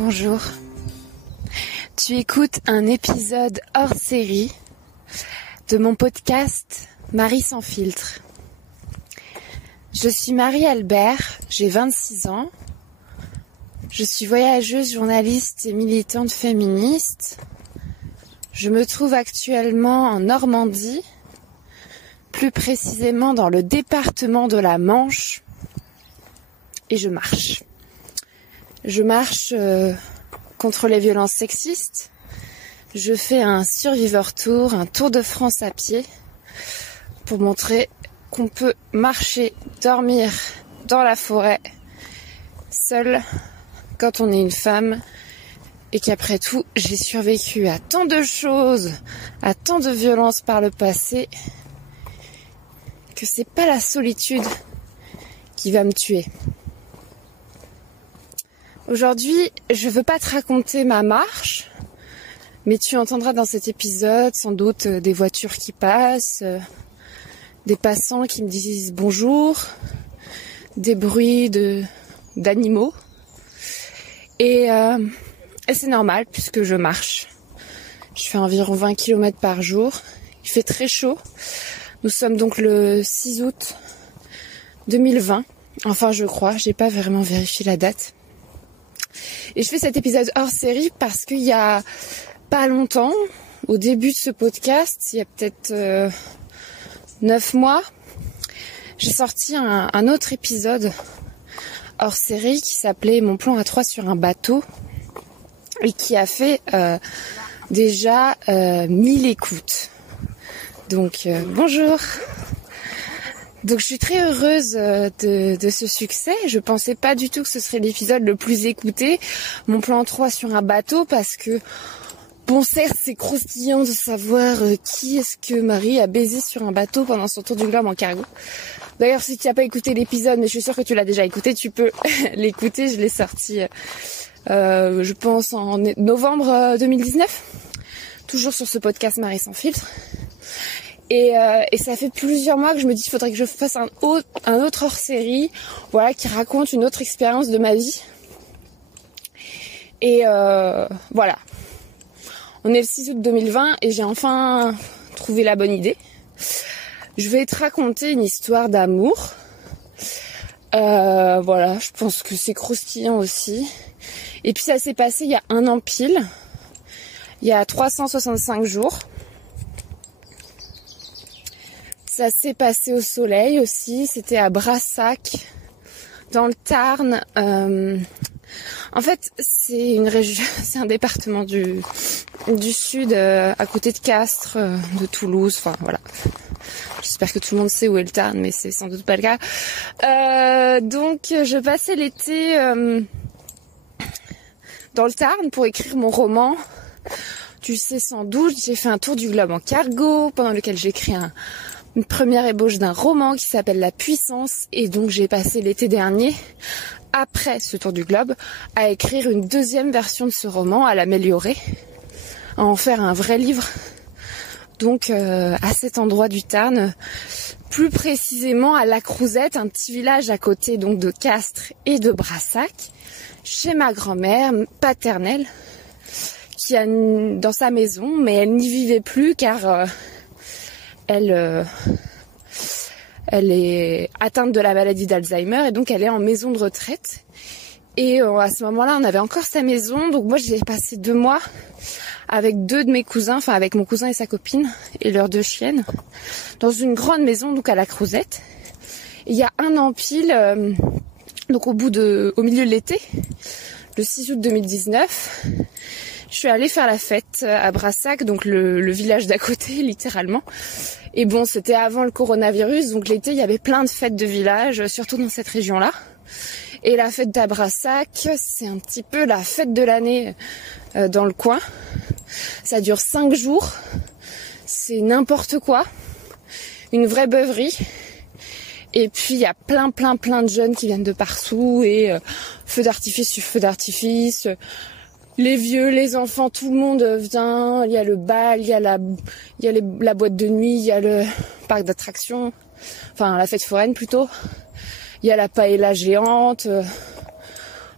Bonjour. Tu écoutes un épisode hors série de mon podcast Marie sans filtre. Je suis Marie Albert, j'ai 26 ans. Je suis voyageuse, journaliste et militante féministe. Je me trouve actuellement en Normandie, plus précisément dans le département de la Manche, et je marche. Je marche contre les violences sexistes. Je fais un Survivor Tour, un tour de France à pied, pour montrer qu'on peut marcher, dormir dans la forêt, seule, quand on est une femme, et qu'après tout, j'ai survécu à tant de choses, à tant de violences par le passé, que c'est pas la solitude qui va me tuer. Aujourd'hui, je veux pas te raconter ma marche, mais tu entendras dans cet épisode sans doute des voitures qui passent, des passants qui me disent bonjour, des bruits d'animaux. Et c'est normal puisque je marche. Je fais environ 20 km par jour. Il fait très chaud. Nous sommes donc le 6 août 2020. Enfin, je crois. J'ai pas vraiment vérifié la date. Et je fais cet épisode hors série parce qu'il y a pas longtemps, au début de ce podcast, il y a peut-être 9 mois, j'ai sorti un autre épisode hors série qui s'appelait Mon plan à 3 sur un bateau et qui a fait déjà 1000 écoutes. Donc bonjour. Donc je suis très heureuse de ce succès. Je pensais pas du tout que ce serait l'épisode le plus écouté, Mon plan 3 sur un bateau, parce que bon, certes, c'est croustillant de savoir qui est-ce que Marie a baisé sur un bateau pendant son tour du globe en cargo. D'ailleurs, si tu n'as pas écouté l'épisode, mais je suis sûre que tu l'as déjà écouté, tu peux l'écouter. Je l'ai sorti, je pense, en novembre 2019. Toujours sur ce podcast Marie sans filtre. Et ça fait plusieurs mois que je me dis qu'il faudrait que je fasse un autre hors-série, voilà, qui raconte une autre expérience de ma vie. Et voilà. On est le 6 août 2020 et j'ai enfin trouvé la bonne idée. Je vais te raconter une histoire d'amour. Voilà, je pense que c'est croustillant aussi. Et puis ça s'est passé il y a un an pile. Il y a 365 jours. Ça s'est passé au soleil aussi, c'était à Brassac, dans le Tarn. En fait, c'est une région, c'est un département du sud, à côté de Castres, de Toulouse, enfin voilà. J'espère que tout le monde sait où est le Tarn, mais c'est sans doute pas le cas. Donc, je passais l'été dans le Tarn pour écrire mon roman. Tu le sais sans doute, j'ai fait un tour du globe en cargo, pendant lequel j'ai écrit une première ébauche d'un roman qui s'appelle La Puissance, et donc j'ai passé l'été dernier, après ce tour du globe, à écrire une deuxième version de ce roman, à l'améliorer, à en faire un vrai livre. Donc à cet endroit du Tarn, plus précisément à La Crouzette, un petit village à côté donc de Castres et de Brassac, chez ma grand-mère paternelle, qui a dans sa maison, mais elle n'y vivait plus car elle est atteinte de la maladie d'Alzheimer et donc elle est en maison de retraite. Et à ce moment-là, on avait encore sa maison. Donc moi, j'ai passé 2 mois avec 2 de mes cousins, enfin avec mon cousin et sa copine et leurs 2 chiennes, dans une grande maison, donc à La Crouzette. Et il y a un an pile, donc au milieu de l'été, le 6 août 2019, je suis allée faire la fête à Brassac, donc le village d'à côté, littéralement. Et bon, c'était avant le coronavirus, donc l'été, il y avait plein de fêtes de village, surtout dans cette région-là. Et la fête d'à Brassac, c'est un petit peu la fête de l'année dans le coin. Ça dure 5 jours. C'est n'importe quoi. Une vraie beuverie. Et puis, il y a plein de jeunes qui viennent de partout. Et feu d'artifice sur feu d'artifice. Les vieux, les enfants, tout le monde vient. Il y a le bal, il y a la boîte de nuit, il y a le parc d'attractions. Enfin, la fête foraine plutôt. Il y a la paella géante.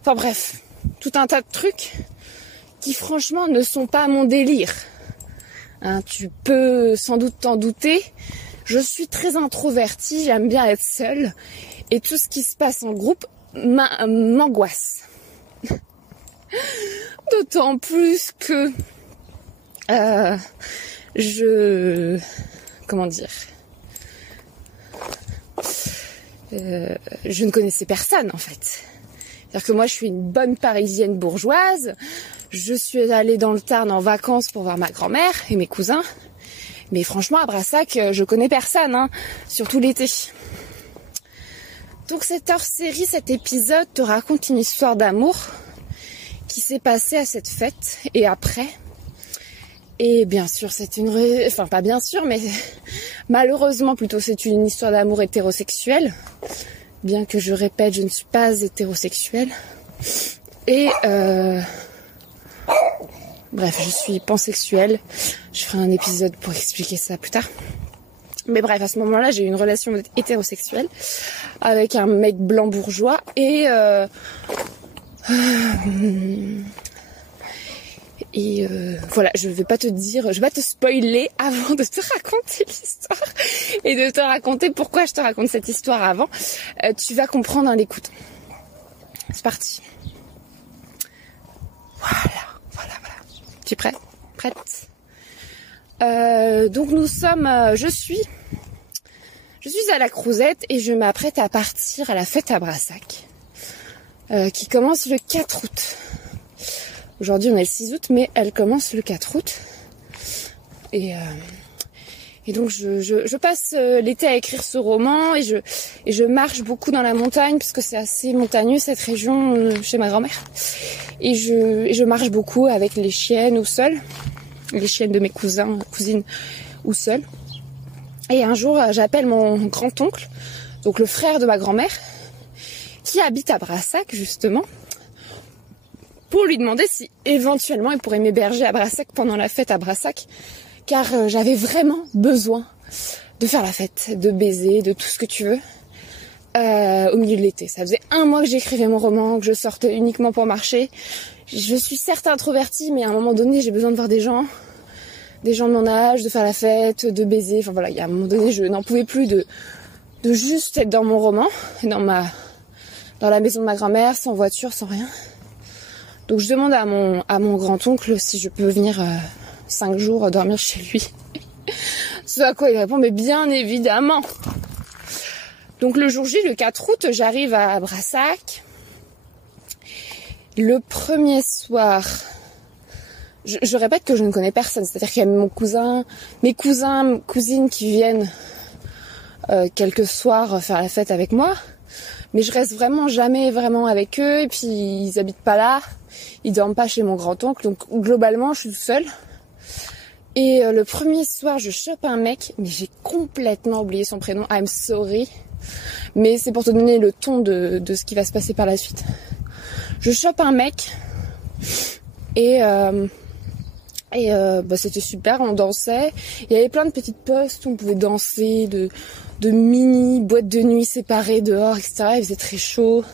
Enfin bref, tout un tas de trucs qui franchement ne sont pas mon délire. Hein, tu peux sans doute t'en douter. Je suis très introvertie, j'aime bien être seule. Et tout ce qui se passe en groupe m'angoisse. D'autant plus que je ne connaissais personne en fait. C'est-à-dire que moi je suis une bonne parisienne bourgeoise. Je suis allée dans le Tarn en vacances pour voir ma grand-mère et mes cousins. Mais franchement à Brassac je connais personne, hein, surtout l'été. Donc cette hors-série, cet épisode te raconte une histoire d'amour qui s'est passée à cette fête et après. Et bien sûr, c'est enfin pas bien sûr, mais malheureusement plutôt c'est une histoire d'amour hétérosexuelle. Bien que je répète, je ne suis pas hétérosexuelle. Et bref, je suis pansexuelle. Je ferai un épisode pour expliquer ça plus tard. Mais bref, à ce moment-là, j'ai eu une relation hétérosexuelle avec un mec blanc bourgeois et voilà, je vais pas te spoiler avant de te raconter l'histoire et de te raconter pourquoi je te raconte cette histoire avant. Tu vas comprendre en l'écoutant. C'est parti. Voilà. Tu es prêt? Prête? Donc je suis à la Crouzette et je m'apprête à partir à la fête à Brassac, qui commence le 4 août. Aujourd'hui on est le 6 août, mais elle commence le 4 août. Et donc je passe l'été à écrire ce roman et je marche beaucoup dans la montagne puisque c'est assez montagneux cette région chez ma grand-mère. Et je marche beaucoup avec les chiennes ou seule. Les chiennes de mes cousines ou seules. Et un jour, j'appelle mon grand-oncle, donc le frère de ma grand-mère, qui habite à Brassac, justement, pour lui demander si, éventuellement, il pourrait m'héberger à Brassac pendant la fête à Brassac, car j'avais vraiment besoin de faire la fête, de baiser, de tout ce que tu veux, au milieu de l'été. Ça faisait 1 mois que j'écrivais mon roman, que je sortais uniquement pour marcher. Je suis certes introvertie, mais à un moment donné, j'ai besoin de voir des gens de mon âge, de faire la fête, de baiser. Enfin voilà, il y a un moment donné, je n'en pouvais plus de juste être dans mon roman, dans la maison de ma grand-mère, sans voiture, sans rien. Donc je demande à mon grand-oncle si je peux venir 5 jours dormir chez lui. Ce à quoi il répond, mais bien évidemment. Donc le jour J, le 4 août, j'arrive à Brassac. Le premier soir, je répète que je ne connais personne. C'est-à-dire qu'il y a mes cousines qui viennent quelques soirs faire la fête avec moi. Mais je reste vraiment jamais vraiment avec eux. Et puis ils habitent pas là. Ils dorment pas chez mon grand-oncle. Donc globalement, je suis toute seule. Et le premier soir, je chope un mec. Mais j'ai complètement oublié son prénom. I'm sorry. Mais c'est pour te donner le ton de ce qui va se passer par la suite. Je chope un mec et c'était super, on dansait. Il y avait plein de petites postes où on pouvait danser, de mini boîtes de nuit séparées dehors, etc. Il faisait très chaud.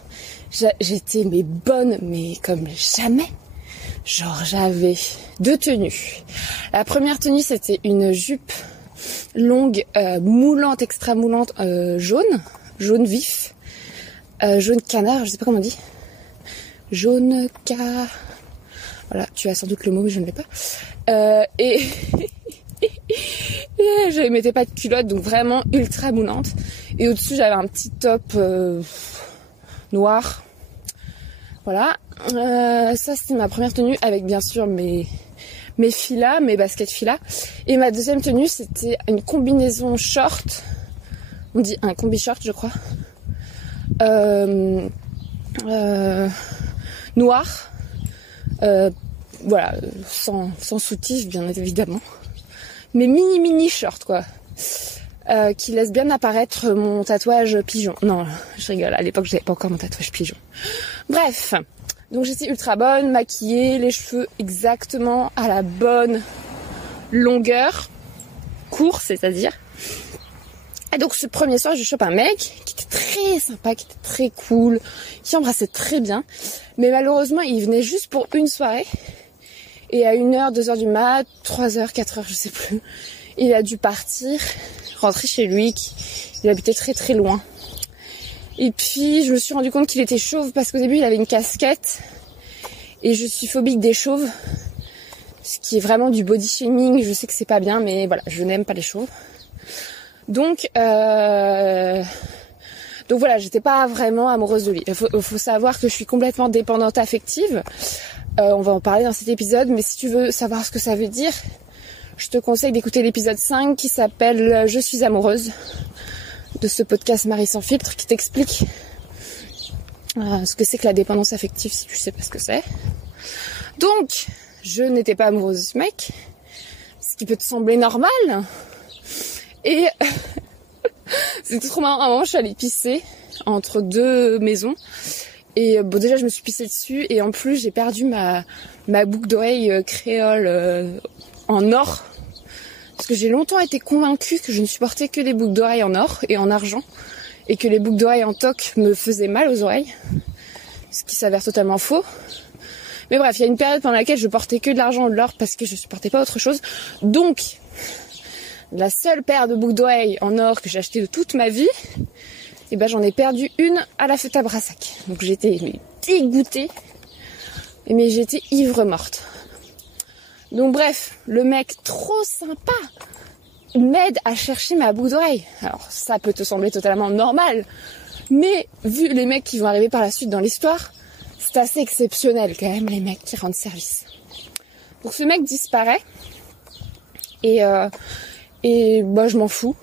J'étais bonne, mais comme jamais. Genre j'avais 2 tenues. La première tenue c'était une jupe longue, moulante, extra moulante, jaune vif, jaune canard, je sais pas comment on dit. Voilà, tu as sans doute le mot mais je ne l'ai pas. Et je mettais pas de culotte, donc vraiment ultra moulante. Et au-dessus j'avais un petit top noir. Voilà. Ça c'était ma première tenue avec bien sûr mes filas, mes baskets filas. Et ma deuxième tenue c'était une combinaison short. On dit un combi short je crois. Noir, voilà, sans soutif bien évidemment, mais mini short quoi, qui laisse bien apparaître mon tatouage pigeon. Non, je rigole, à l'époque j'avais pas encore mon tatouage pigeon. Bref, donc j'étais ultra bonne, maquillée, les cheveux exactement à la bonne longueur, court c'est-à-dire. Et donc ce premier soir je chope un mec qui était très sympa, qui était très cool, qui embrassait très bien. Mais malheureusement, il venait juste pour une soirée. Et à 1h, 2h du mat, 3h, 4h, je sais plus, il a dû partir, rentrer chez lui, il habitait très très loin. Et puis, je me suis rendu compte qu'il était chauve parce qu'au début, il avait une casquette. Et je suis phobique des chauves. Ce qui est vraiment du body shaming. Je sais que c'est pas bien, mais voilà, je n'aime pas les chauves. Donc voilà, j'étais pas vraiment amoureuse de lui. Il faut savoir que je suis complètement dépendante affective. On va en parler dans cet épisode, mais si tu veux savoir ce que ça veut dire, je te conseille d'écouter l'épisode 5 qui s'appelle « Je suis amoureuse » de ce podcast Marie sans filtre qui t'explique ce que c'est que la dépendance affective si tu sais pas ce que c'est. Donc, je n'étais pas amoureuse de ce mec, ce qui peut te sembler normal. Et c'était trop marrant, à un moment je suis allée pisser entre deux maisons. Et bon, déjà je me suis pissée dessus et en plus j'ai perdu ma boucle d'oreille créole en or. Parce que j'ai longtemps été convaincue que je ne supportais que les boucles d'oreilles en or et en argent. Et que les boucles d'oreilles en toc me faisaient mal aux oreilles. Ce qui s'avère totalement faux. Mais bref, il y a une période pendant laquelle je portais que de l'argent ou de l'or parce que je supportais pas autre chose. Donc, la seule paire de boucles d'oreilles en or que j'ai achetée de toute ma vie, et ben j'en ai perdu une à la fête à Brassac. Donc j'étais dégoûtée, mais j'étais ivre morte. Donc bref, le mec trop sympa m'aide à chercher ma boucle d'oreille. Alors ça peut te sembler totalement normal, mais vu les mecs qui vont arriver par la suite dans l'histoire, c'est assez exceptionnel quand même les mecs qui rendent service. Donc ce mec disparaît et bah je m'en fous.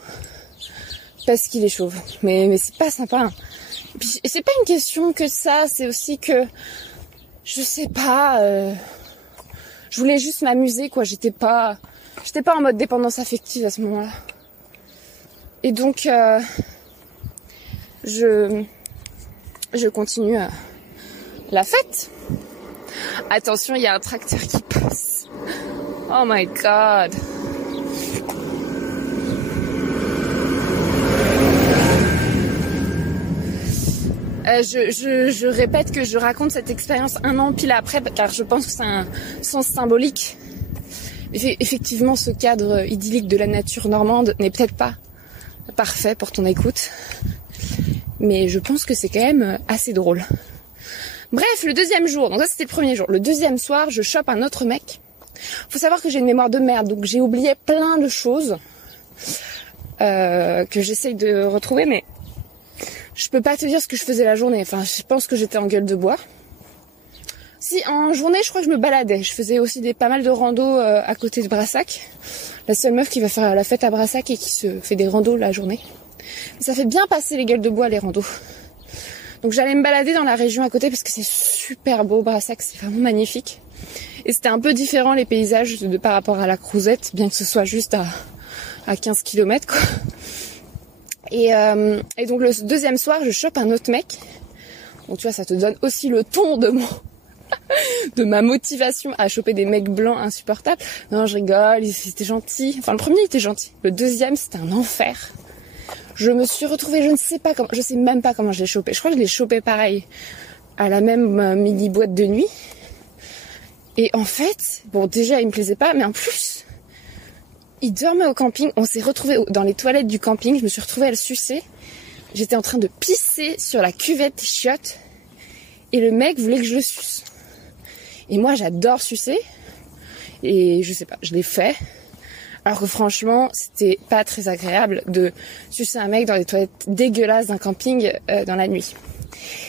Parce qu'il est chauve. Mais c'est pas sympa. Hein. Et puis, c'est pas une question que ça, c'est aussi que, je sais pas, je voulais juste m'amuser, quoi. J'étais pas en mode dépendance affective à ce moment-là. Et donc, je continue la fête. Attention, il y a un tracteur qui passe. Oh my god. Je répète que je raconte cette expérience 1 an pile après, car je pense que c'est un sens symbolique. Effectivement, ce cadre idyllique de la nature normande n'est peut-être pas parfait pour ton écoute, mais je pense que c'est quand même assez drôle. Bref, le deuxième jour, donc ça c'était le premier jour. Le deuxième soir, je chope un autre mec. Faut savoir que j'ai une mémoire de merde, donc j'ai oublié plein de choses que j'essaye de retrouver, mais je peux pas te dire ce que je faisais la journée. Enfin, je pense que j'étais en gueule de bois. Si, en journée, je crois que je me baladais. Je faisais aussi pas mal de randos à côté de Brassac. La seule meuf qui va faire la fête à Brassac et qui se fait des randos la journée. Ça fait bien passer les gueules de bois, les randos. Donc j'allais me balader dans la région à côté parce que c'est super beau, Brassac, c'est vraiment magnifique. Et c'était un peu différent les paysages par rapport à la Crouzette, bien que ce soit juste à 15 km, quoi. Et donc le deuxième soir, je chope un autre mec. Donc tu vois, ça te donne aussi le ton de ma motivation à choper des mecs blancs insupportables. Non, je rigole, c'était gentil. Enfin, le premier était gentil. Le deuxième, c'était un enfer. Je me suis retrouvée, je sais même pas comment je l'ai chopé. Je crois que je l'ai chopé pareil, à la même mini boîte de nuit. Et en fait, bon, déjà, il me plaisait pas, mais en plus, il dormait au camping. On s'est retrouvés dans les toilettes du camping. Je me suis retrouvée à le sucer. J'étais en train de pisser sur la cuvette des chiottes. Et le mec voulait que je le suce. Et moi, j'adore sucer. Et je sais pas, je l'ai fait. Alors que franchement, c'était pas très agréable de sucer un mec dans les toilettes dégueulasses d'un camping dans la nuit.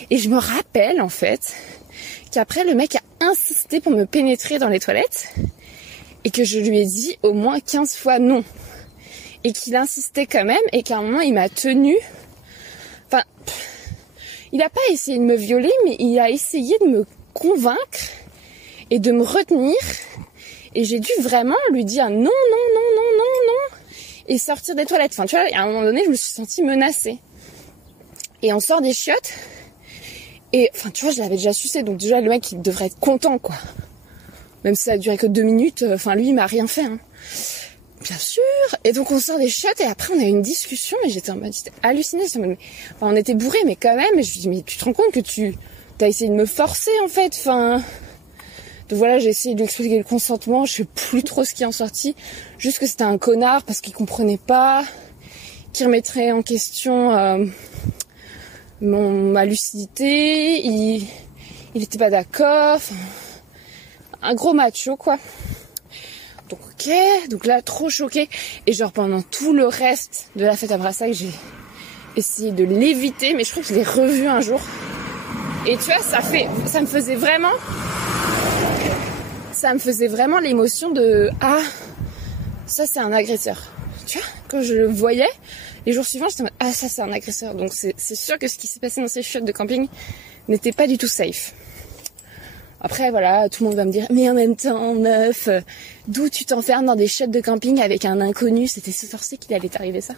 Et je me rappelle, en fait, qu'après, le mec a insisté pour me pénétrer dans les toilettes. Et que je lui ai dit au moins 15 fois non. Et qu'il insistait quand même. Et qu'à un moment, il m'a tenue. Enfin, il a pas essayé de me violer, mais il a essayé de me convaincre et de me retenir. Et j'ai dû vraiment lui dire non, non, non, non, non, non. Et sortir des toilettes. Enfin, tu vois, à un moment donné, je me suis sentie menacée. Et on sort des chiottes. Et, enfin, tu vois, je l'avais déjà sucé. Donc déjà, le mec, il devrait être content, quoi. Même si ça a duré que 2 minutes. Enfin, lui, il m'a rien fait, hein. bien sûr. Et donc on sort des shots et après on a eu une discussion et j'étais en mode, j'étais hallucinée. Enfin, on était bourrés mais quand même. Et je lui dis mais tu te rends compte que t'as essayé de me forcer en fait. Enfin, donc voilà, j'ai essayé de lui expliquer le consentement. Je sais plus trop ce qui est en sorti. Juste que c'était un connard parce qu'il comprenait pas, qui remettrait en question ma lucidité. Il était pas d'accord. Enfin, un gros macho quoi. Donc ok, donc là trop choquée et genre pendant tout le reste de la fête à Brassac j'ai essayé de l'éviter mais je crois que je l'ai revu un jour et tu vois ça me faisait vraiment l'émotion de ah ça c'est un agresseur, tu vois, quand je le voyais les jours suivants j'étais en mode ah ça c'est un agresseur, donc c'est sûr que ce qui s'est passé dans ces chiottes de camping n'était pas du tout safe. Après, voilà, tout le monde va me dire, mais en même temps, meuf, d'où tu t'enfermes dans des chiottes de camping avec un inconnu? C'était ce sorcier qu'il allait t'arriver ça.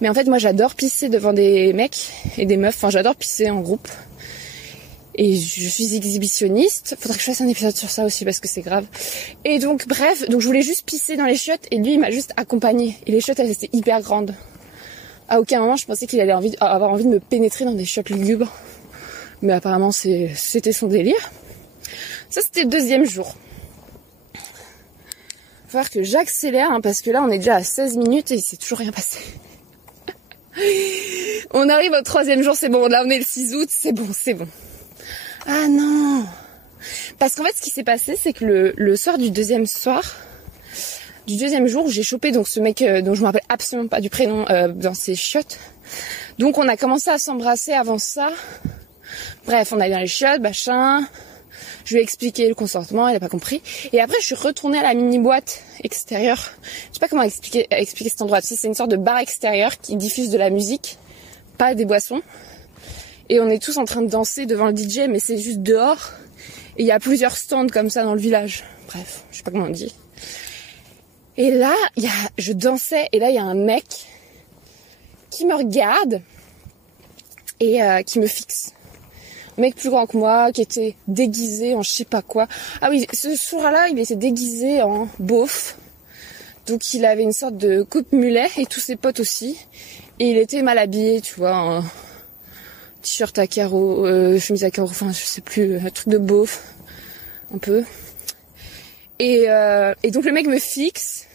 Mais en fait, moi, j'adore pisser devant des mecs et des meufs. Enfin, j'adore pisser en groupe. Et je suis exhibitionniste. Faudrait que je fasse un épisode sur ça aussi parce que c'est grave. Et donc, bref, donc je voulais juste pisser dans les chiottes et lui, il m'a juste accompagnée. Et les chiottes, elles étaient hyper grandes. À aucun moment, je pensais qu'il allait avoir envie de me pénétrer dans des chiottes lugubres. Mais apparemment, c'était son délire. Ça, c'était le deuxième jour. Il va falloir que j'accélère, hein, parce que là, on est déjà à 16 minutes et il s'est toujours rien passé. On arrive au troisième jour, c'est bon. Là, on est le 6 août, c'est bon. Ah non! Parce qu'en fait, ce qui s'est passé, c'est que le soir du deuxième jour, j'ai chopé donc ce mec dont je me rappelle absolument pas du prénom dans ses chiottes. Donc, on a commencé à s'embrasser avant ça. Bref, on allait dans les chiottes, machin... Je lui ai expliqué le consentement, elle n'a pas compris. Et après, je suis retournée à la mini-boîte extérieure. Je sais pas comment expliquer cet endroit. Tu sais, c'est une sorte de bar extérieur qui diffuse de la musique, pas des boissons. Et on est tous en train de danser devant le DJ, mais c'est juste dehors. Et il y a plusieurs stands comme ça dans le village. Bref, je sais pas comment on dit. Et là, je dansais, et là, il y a un mec qui me regarde et qui me fixe. Mec plus grand que moi, qui était déguisé en je sais pas quoi. Ah oui, ce soir-là, il était déguisé en beauf. Donc il avait une sorte de coupe mulet et tous ses potes aussi. Et il était mal habillé, tu vois, en t-shirt à carreaux, chemise à carreaux, enfin je sais plus, un truc de beauf, un peu. Et donc le mec me fixe.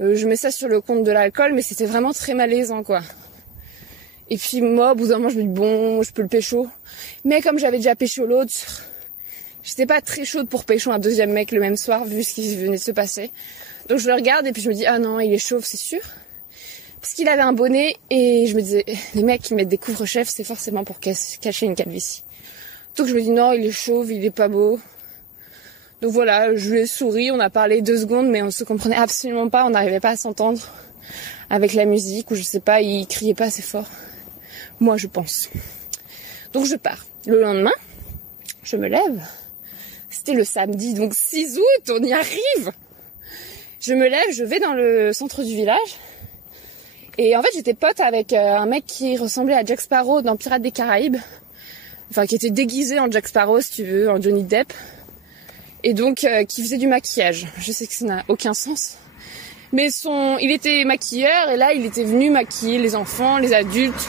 Je mets ça sur le compte de l'alcool, mais c'était vraiment très malaisant, quoi. Et puis moi, au bout d'un moment, je me dis bon, je peux le pécho. Mais comme j'avais déjà pécho l'autre, j'étais pas très chaude pour pécho un deuxième mec le même soir, vu ce qui venait de se passer. Donc je le regarde et puis je me dis ah non, il est chauve, c'est sûr. Parce qu'il avait un bonnet et je me disais, les mecs qui mettent des couvre-chefs, c'est forcément pour cacher une calvitie. Donc je me dis non, il est chauve, il est pas beau. Donc voilà, je lui ai souri, on a parlé 2 secondes, mais on se comprenait absolument pas, on n'arrivait pas à s'entendre avec la musique, ou je sais pas, il criait pas assez fort. Moi, je pense. Donc je pars. Le lendemain, je me lève. C'était le samedi, donc 6 août, on y arrive. Je me lève, je vais dans le centre du village. Et en fait, j'étais pote avec un mec qui ressemblait à Jack Sparrow dans Pirates des Caraïbes. Enfin, qui était déguisé en Jack Sparrow, si tu veux, en Johnny Depp. Et donc, qui faisait du maquillage. Je sais que ça n'a aucun sens. Mais il était maquilleur, et là, il était venu maquiller les enfants, les adultes.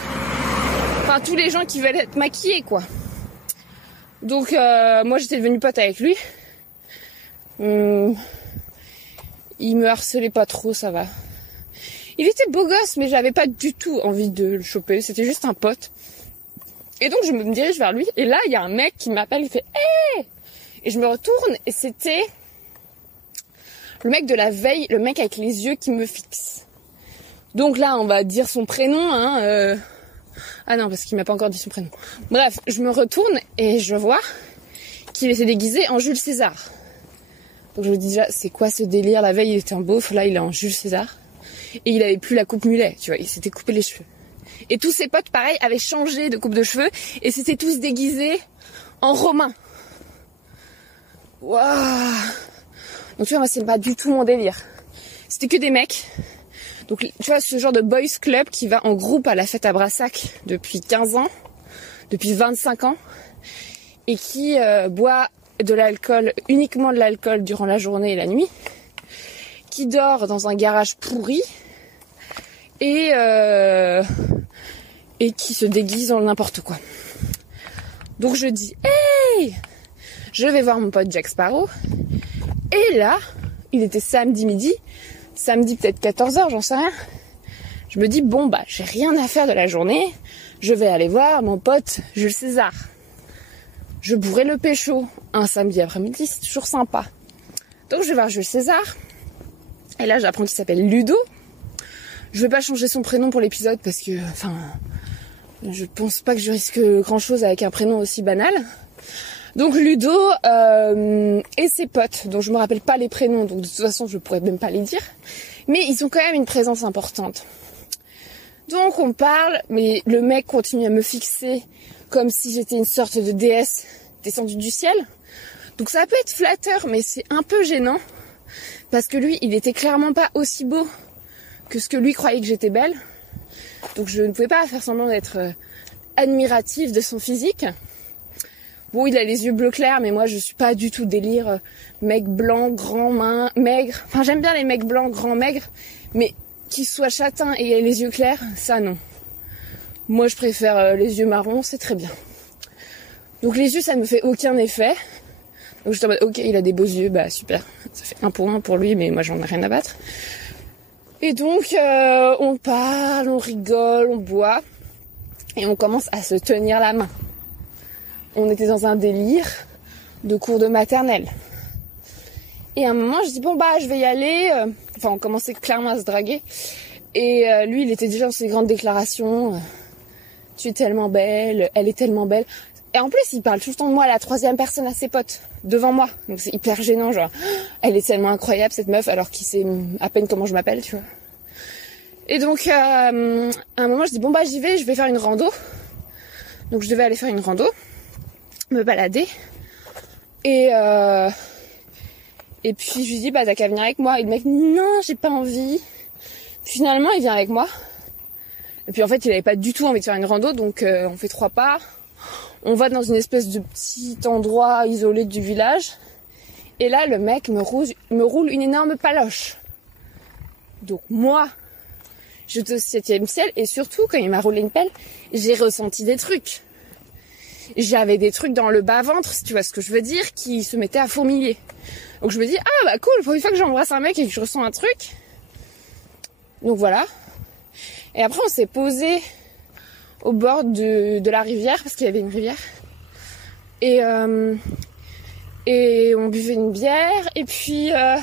Enfin, tous les gens qui veulent être maquillés, quoi. Donc, moi, j'étais devenue pote avec lui. Il me harcelait pas trop, ça va. Il était beau gosse, mais j'avais pas du tout envie de le choper. C'était juste un pote. Et donc, je me dirige vers lui. Et là, il y a un mec qui m'appelle. Il fait « Hey !» Et je me retourne. Et c'était le mec de la veille. Le mec avec les yeux qui me fixe. Donc là, on va dire son prénom. Ah non, parce qu'il m'a pas encore dit son prénom. Bref, je me retourne et je vois qu'il était déguisé en Jules César. Donc je me dis déjà, c'est quoi ce délire? La veille, il était en beauf. Là, il est en Jules César. Et il avait plus la coupe mulet, tu vois, il s'était coupé les cheveux. Et tous ses potes, pareil, avaient changé de coupe de cheveux et s'étaient tous déguisés en romains. Waouh! Donc tu vois, moi, c'est pas du tout mon délire. C'était que des mecs. Donc tu vois, ce genre de boys club qui va en groupe à la fête à Brassac depuis 15 ans, depuis 25 ans, et qui boit de l'alcool, uniquement de l'alcool durant la journée et la nuit, qui dort dans un garage pourri et qui se déguise en n'importe quoi. Donc je dis hey, je vais voir mon pote Jack Sparrow. Et là, il était samedi midi, samedi peut-être 14h, j'en sais rien. Je me dis bon bah j'ai rien à faire de la journée, je vais aller voir mon pote Jules César. Je bourrais le pécho un samedi après-midi, c'est toujours sympa. Donc je vais voir Jules César. Et là j'apprends qu'il s'appelle Ludo. Je vais pas changer son prénom pour l'épisode parce que, enfin, je pense pas que je risque grand chose avec un prénom aussi banal. Donc Ludo et ses potes, dont je me rappelle pas les prénoms, donc de toute façon je pourrais même pas les dire. Mais ils ont quand même une présence importante. Donc on parle, mais le mec continue à me fixer comme si j'étais une sorte de déesse descendue du ciel. Donc ça peut être flatteur, mais c'est un peu gênant. Parce que lui, il était clairement pas aussi beau que ce que lui croyait que j'étais belle. Donc je ne pouvais pas faire semblant d'être admirative de son physique. Bon, il a les yeux bleu clair, mais moi je suis pas du tout délire mec blanc, grand, maigre. Enfin, j'aime bien les mecs blancs, grands, maigres, mais qu'ils soient châtains et aient les yeux clairs, ça non. Moi je préfère les yeux marrons, c'est très bien. Donc les yeux, ça ne me fait aucun effet. Donc j'étais en mode, ok, il a des beaux yeux, bah super. Ça fait 1 pour lui, mais moi j'en ai rien à battre. Et donc on parle, on rigole, on boit, et on commence à se tenir la main. On était dans un délire de cours de maternelle. Et à un moment, je dis bon bah je vais y aller. Enfin, on commençait clairement à se draguer. Et lui, il était déjà dans ses grandes déclarations. Tu es tellement belle, elle est tellement belle. Et en plus, il parle tout le temps de moi à la 3e personne à ses potes, devant moi. Donc c'est hyper gênant, genre, elle est tellement incroyable cette meuf, alors qu'il sait à peine comment je m'appelle, tu vois. Et donc, à un moment, je dis bon bah j'y vais, je vais faire une rando. Donc je devais aller faire une rando, me balader. Et puis je lui dis bah t'as qu'à venir avec moi. Et le mec non, j'ai pas envie. Finalement, il vient avec moi. Et puis en fait, il avait pas du tout envie de faire une rando, donc on fait 3 pas. On va dans une espèce de petit endroit isolé du village. Et là, le mec me roule une énorme paloche. Donc moi, j'étais au 7e ciel. Et surtout, quand il m'a roulé une pelle, j'ai ressenti des trucs. J'avais des trucs dans le bas-ventre, si tu vois ce que je veux dire, qui se mettaient à fourmiller. Donc je me dis, ah bah cool, pour une fois que j'embrasse un mec et que je ressens un truc. Donc voilà. Et après, on s'est posé au bord de la rivière, parce qu'il y avait une rivière. Et on buvait une bière. Et puis, à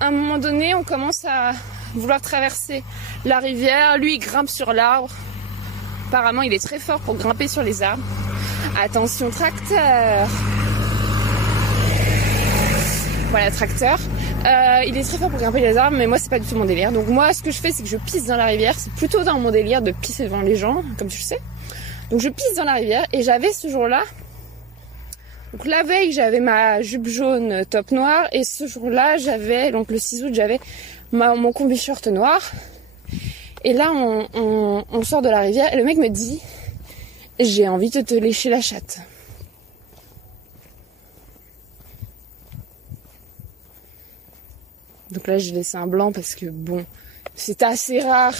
un moment donné, on commence à vouloir traverser la rivière. Lui, il grimpe sur l'arbre. Apparemment, il est très fort pour grimper sur les arbres. Attention, tracteur. Voilà, tracteur. Il est très fort pour grimper les arbres, mais moi c'est pas du tout mon délire. Donc moi ce que je fais, c'est que je pisse dans la rivière. C'est plutôt dans mon délire de pisser devant les gens, comme tu le sais. Donc je pisse dans la rivière, et j'avais ce jour-là, donc la veille j'avais ma jupe jaune top noir, et ce jour-là j'avais, donc le 6 août, j'avais mon combi short noir. Et là on sort de la rivière et le mec me dit j'ai envie de te lécher la chatte. Donc là, j'ai laissé un blanc parce que, bon, c'est assez rare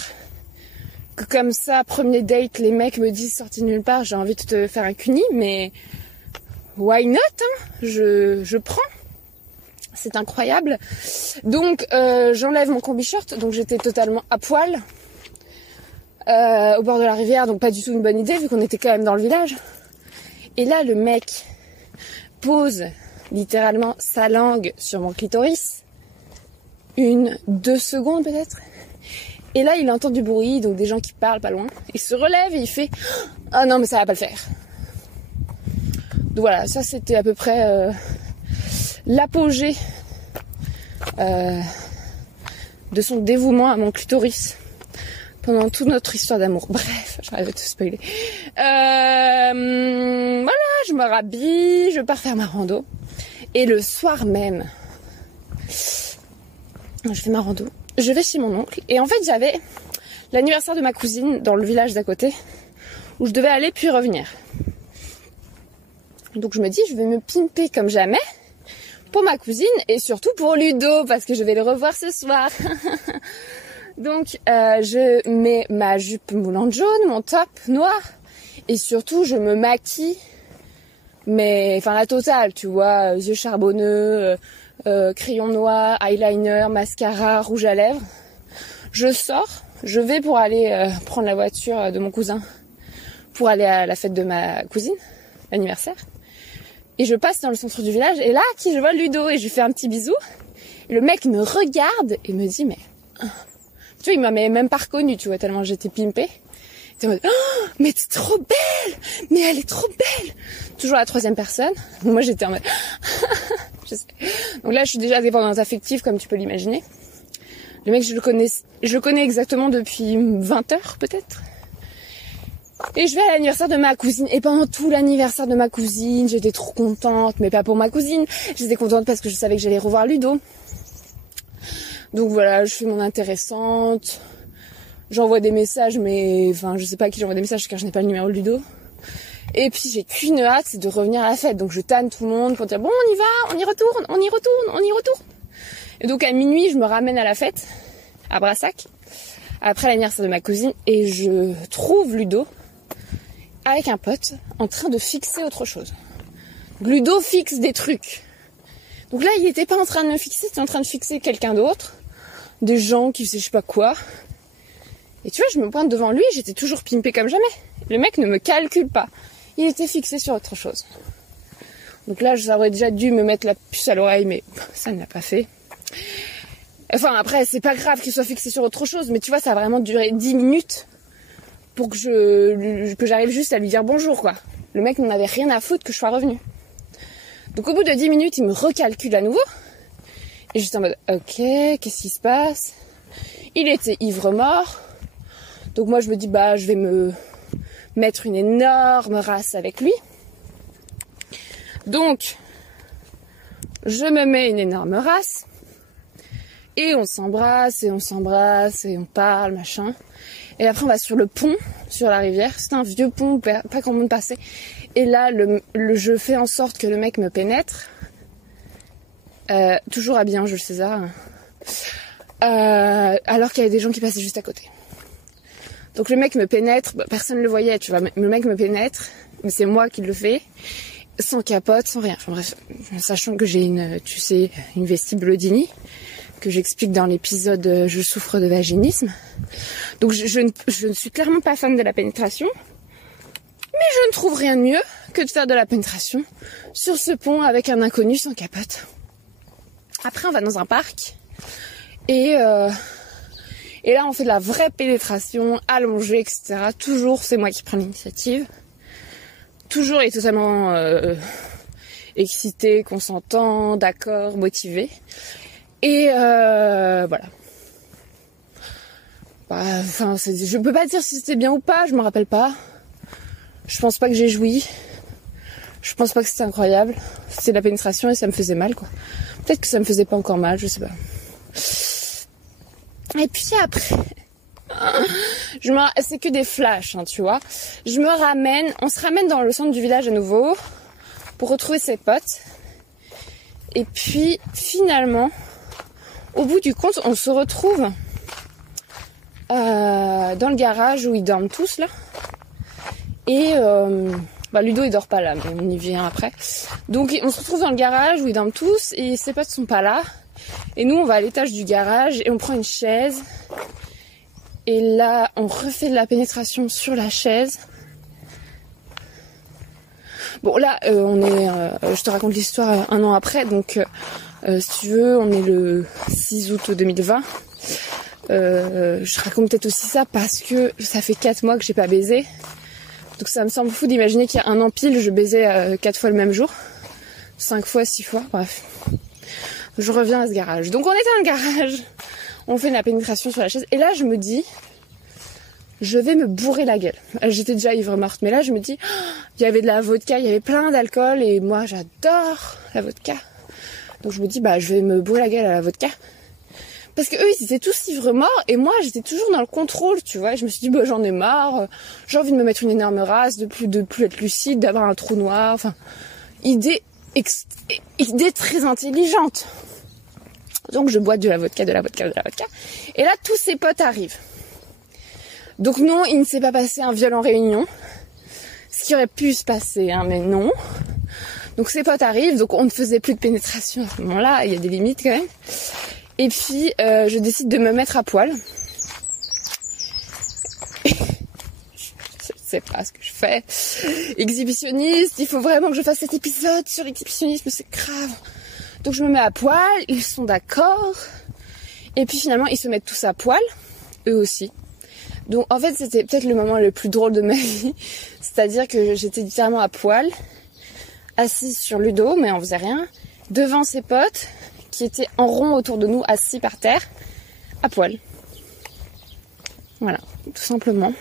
que comme ça, premier date, les mecs me disent sorti de nulle part, j'ai envie de te faire un cuni, mais why not, hein, je prends. C'est incroyable. Donc, j'enlève mon combi short, donc j'étais totalement à poil au bord de la rivière, donc pas du tout une bonne idée vu qu'on était quand même dans le village. Et là, le mec pose littéralement sa langue sur mon clitoris. 2 secondes peut-être. Et là, il entend du bruit, donc des gens qui parlent pas loin. Il se relève et il fait « Ah non, mais ça va pas le faire ». Donc voilà, ça c'était à peu près l'apogée de son dévouement à mon clitoris pendant toute notre histoire d'amour. Bref, j'arrête de te spoiler. Voilà, je me rhabille, je pars faire ma rando. Et le soir même, je fais ma rando, je vais chez mon oncle. Et en fait, j'avais l'anniversaire de ma cousine dans le village d'à côté, où je devais aller puis revenir. Donc je me dis, je vais me pimper comme jamais pour ma cousine et surtout pour Ludo parce que je vais le revoir ce soir. Donc je mets ma jupe moulante jaune, mon top noir et surtout je me maquille, mais enfin la totale, tu vois, yeux charbonneux, crayon noir, eyeliner, mascara, rouge à lèvres. Je sors, je vais pour aller prendre la voiture de mon cousin pour aller à la fête de ma cousine, l'anniversaire. Et je passe dans le centre du village et là, qui je vois Ludo et je lui fais un petit bisou. Et le mec me regarde et me dit mais... Tu vois, il m'avait même pas reconnu, tu vois, tellement j'étais pimpée. Il était en mode, oh, mais t'es trop belle! Mais elle est trop belle! Toujours la troisième personne. Donc moi, j'étais en mode, je sais. Donc là, je suis déjà dépendante affective, comme tu peux l'imaginer. Le mec, je le connais exactement depuis 20 heures, peut-être. Et je vais à l'anniversaire de ma cousine. Et pendant tout l'anniversaire de ma cousine, j'étais trop contente, mais pas pour ma cousine. J'étais contente parce que je savais que j'allais revoir Ludo. Donc voilà, je fais mon intéressante, j'envoie des messages, mais enfin je sais pas à qui j'envoie des messages car je n'ai pas le numéro de Ludo. Et puis j'ai qu'une hâte, c'est de revenir à la fête. Donc je tanne tout le monde pour dire bon on y va, on y retourne. Et donc à minuit je me ramène à la fête, à Brassac, après l'anniversaire de ma cousine, et je trouve Ludo avec un pote en train de fixer autre chose. Ludo fixe des trucs. Donc là il était pas en train de me fixer, il était en train de fixer quelqu'un d'autre. Des gens qui faisaient je sais pas quoi. Et tu vois, je me pointe devant lui, j'étais toujours pimpée comme jamais. Le mec ne me calcule pas. Il était fixé sur autre chose. Donc là, j'aurais déjà dû me mettre la puce à l'oreille, mais ça ne l'a pas fait. Enfin, après, c'est pas grave qu'il soit fixé sur autre chose, mais tu vois, ça a vraiment duré 10 minutes pour que j'arrive juste à lui dire bonjour, quoi. Le mec n'en avait rien à foutre que je sois revenue. Donc au bout de 10 minutes, il me recalcule à nouveau. Et j'étais en mode, ok, qu'est-ce qui se passe? Il était ivre-mort. Donc moi, je me dis, bah, je vais me mettre une énorme race avec lui. Donc, je me mets une énorme race. Et on s'embrasse, et on parle, machin. Et après, on va sur le pont, sur la rivière. C'est un vieux pont où pas grand monde passait. Et là, je fais en sorte que le mec me pénètre. Toujours habillé en Jules César, alors qu'il y avait des gens qui passaient juste à côté. Donc le mec me pénètre, personne ne le voyait, tu vois, le mec me pénètre, mais c'est moi qui le fais, sans capote, sans rien. Enfin bref, sachant que j'ai une vestibulodynie, que j'explique dans l'épisode Je souffre de vaginisme. Donc je ne suis clairement pas fan de la pénétration, mais je ne trouve rien de mieux que de faire de la pénétration sur ce pont avec un inconnu sans capote. Après, on va dans un parc et là, on fait de la vraie pénétration, allongée, etc. Toujours, c'est moi qui prends l'initiative. Toujours, il est totalement excité, consentant, d'accord, motivé. Et voilà. Enfin, je peux pas dire si c'était bien ou pas, je me rappelle pas. Je pense pas que j'ai joui. Je pense pas que c'était incroyable. C'était de la pénétration et ça me faisait mal, quoi. Peut-être que ça me faisait pas encore mal, je sais pas. Et puis après, c'est que des flashs, hein, tu vois. On se ramène dans le centre du village à nouveau pour retrouver ses potes. Et puis finalement, au bout du compte, on se retrouve dans le garage où ils dorment tous là. Et Ludo il dort pas là, mais on y vient après. Donc on se retrouve dans le garage où ils dorment tous et ses potes sont pas là. Et nous on va à l'étage du garage et on prend une chaise. Et là on refait de la pénétration sur la chaise. Bon là je te raconte l'histoire un an après, donc si tu veux on est le 6 août 2020. Je raconte peut-être aussi ça parce que ça fait 4 mois que j'ai pas baisé. Donc ça me semble fou d'imaginer qu'il y a un an pile, je baisais 4 fois le même jour. 5 fois, 6 fois, bref. Je reviens à ce garage. Donc on était dans le garage, on fait de la pénétration sur la chaise. Et là je me dis, je vais me bourrer la gueule. J'étais déjà ivre morte, mais là je me dis, il y avait de la vodka, il y avait plein d'alcool. Et moi j'adore la vodka. Donc je me dis, je vais me bourrer la gueule à la vodka. Parce que eux ils étaient tous ivres morts et moi j'étais toujours dans le contrôle, tu vois. Je me suis dit j'en ai marre, j'ai envie de me mettre une énorme race, de plus être lucide, d'avoir un trou noir, enfin idée idée très intelligente. Donc je bois de la vodka. Et là, tous ses potes arrivent. Donc non, il ne s'est pas passé un viol en réunion. Ce qui aurait pu se passer, hein, mais non. Donc ses potes arrivent, donc on ne faisait plus de pénétration à ce moment-là, il y a des limites quand même. Et puis je décide de me mettre à poil. Je sais pas ce que je fais. Exhibitionniste, il faut vraiment que je fasse cet épisode sur l'exhibitionnisme, c'est grave. Donc je me mets à poil, ils sont d'accord. Et puis finalement ils se mettent tous à poil, eux aussi. Donc en fait c'était peut-être le moment le plus drôle de ma vie. C'est-à-dire que j'étais littéralement à poil, assise sur Ludo, mais on faisait rien, devant ses potes qui étaient en rond autour de nous, assis par terre, à poil. Voilà, tout simplement.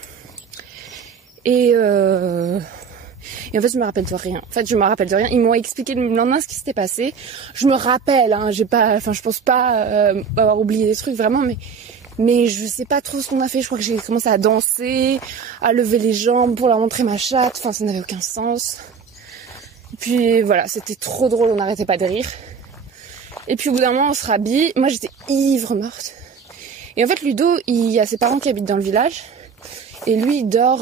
Et en fait, je me rappelle de rien. Ils m'ont expliqué le lendemain ce qui s'était passé. Je me rappelle, hein, je pense pas avoir oublié des trucs vraiment, mais je sais pas trop ce qu'on a fait. Je crois que j'ai commencé à danser, à lever les jambes pour leur montrer ma chatte. Enfin, ça n'avait aucun sens. Et puis voilà, c'était trop drôle, on n'arrêtait pas de rire. Et puis au bout d'un moment, on se rhabille. Moi, j'étais ivre morte. Et en fait, Ludo, il y a ses parents qui habitent dans le village. Et lui, il dort...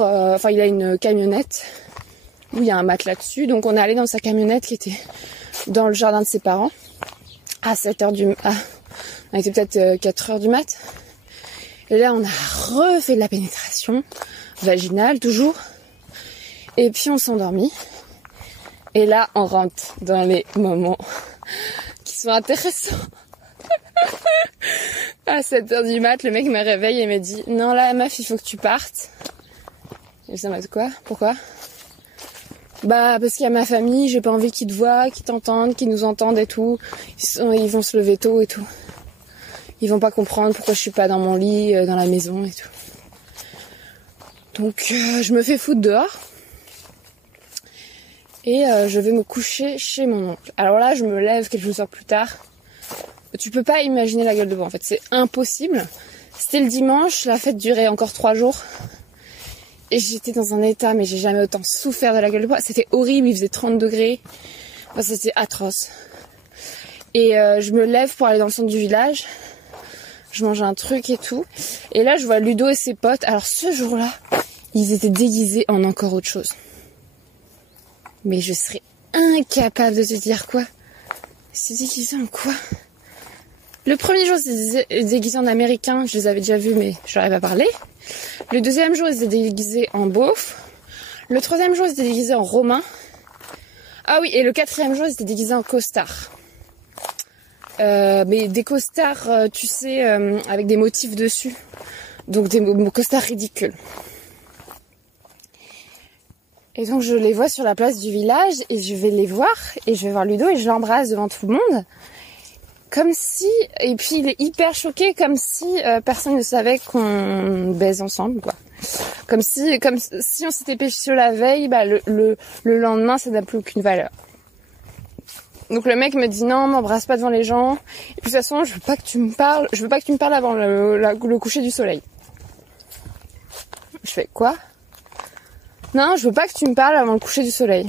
il a une camionnette où il y a un matelas dessus. Donc on est allé dans sa camionnette qui était dans le jardin de ses parents. À 7h du... on était peut-être 4h du mat. Et là, on a refait de la pénétration. Vaginale, toujours. Et puis on s'est endormi. Et là, on rentre dans les moments qui sont intéressants. À 7h du mat, le mec me réveille et me dit « Non, là, meuf, il faut que tu partes. » Et ça m'a dit « Quoi ? Pourquoi ?» Bah, parce qu'il y a ma famille, j'ai pas envie qu'ils te voient, qu'ils t'entendent, qu'ils nous entendent et tout. Ils vont se lever tôt et tout. Ils vont pas comprendre pourquoi je suis pas dans mon lit, dans la maison et tout. Donc, je me fais foutre dehors. Et je vais me coucher chez mon oncle. Alors là, je me lève quelques heures plus tard. Tu peux pas imaginer la gueule de bois, en fait. C'est impossible. C'était le dimanche, la fête durait encore 3 jours. Et j'étais dans un état, mais j'ai jamais autant souffert de la gueule de bois. C'était horrible, il faisait 30 degrés. Enfin, c'était atroce. Et je me lève pour aller dans le centre du village. Je mange un truc et tout. Et là, je vois Ludo et ses potes. Alors ce jour-là, ils étaient déguisés en encore autre chose. Mais je serais incapable de te dire quoi. C'est déguisé en quoi ? Le premier jour, ils étaient déguisés en américain. Je les avais déjà vus, mais je leur avais pas parlé. Le deuxième jour, ils étaient déguisés en beauf. Le troisième jour, ils étaient déguisés en romain. Ah oui, et le quatrième jour, ils étaient déguisés en costard. Mais des costards, tu sais, avec des motifs dessus. Donc des costards ridicules. Et donc je les vois sur la place du village et je vais les voir et je vais voir Ludo et je l'embrasse devant tout le monde. Comme si, et puis il est hyper choqué, comme si personne ne savait qu'on baise ensemble, quoi. Comme si on s'était pécho la veille, bah le lendemain ça n'a plus aucune valeur. Donc le mec me dit non, m'embrasse pas devant les gens. Et puis de toute façon, je veux pas que tu me parles avant le coucher du soleil. Je fais quoi ? Non, je veux pas que tu me parles avant le coucher du soleil.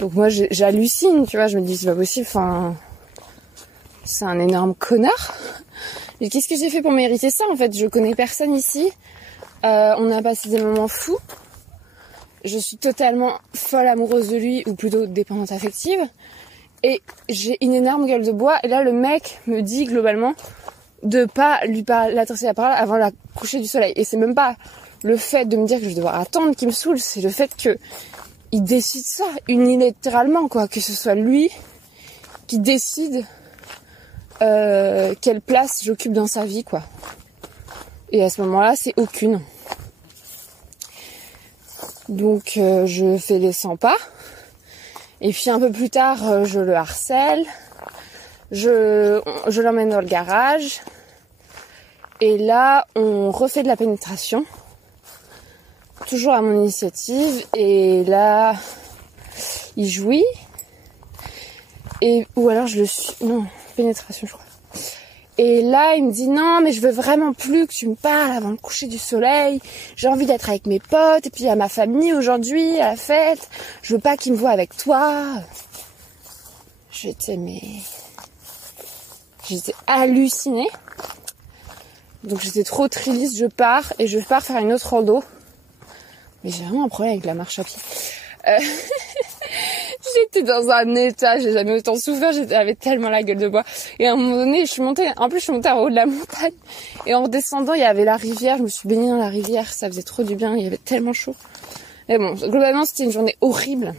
Donc moi j'hallucine, tu vois, je me dis c'est pas possible, enfin c'est un énorme connard. Et qu'est-ce que j'ai fait pour mériter ça en fait ? Je connais personne ici. On a passé des moments fous. Je suis totalement folle amoureuse de lui, ou plutôt dépendante affective. Et j'ai une énorme gueule de bois. Et là le mec me dit globalement de pas l'adresser la parole avant la coucher du soleil. Et c'est même pas le fait de me dire que je vais devoir attendre qui me saoule, c'est le fait que il décide ça unilatéralement, quoi, que ce soit lui qui décide quelle place j'occupe dans sa vie, quoi. Et à ce moment-là, c'est aucune. Donc je fais les 100 pas. Et puis un peu plus tard, je le harcèle. Je l'emmène dans le garage. Et là, on refait de la pénétration. Toujours à mon initiative. Et là, il jouit. Ou alors je le suis... Non, pénétration, je crois. Et là, il me dit non, mais je veux vraiment plus que tu me parles avant le coucher du soleil. J'ai envie d'être avec mes potes et puis à ma famille aujourd'hui, à la fête. Je veux pas qu'ils me voient avec toi. J'étais hallucinée. Donc j'étais trop triste, je pars faire une autre rando. Mais j'ai vraiment un problème avec la marche à pied. J'étais dans un état, j'ai jamais autant souffert, j'avais tellement la gueule de bois. Et à un moment donné, je suis montée en haut de la montagne. Et en redescendant, il y avait la rivière, je me suis baignée dans la rivière, ça faisait trop du bien, il y avait tellement chaud. Mais bon, globalement, c'était une journée horrible.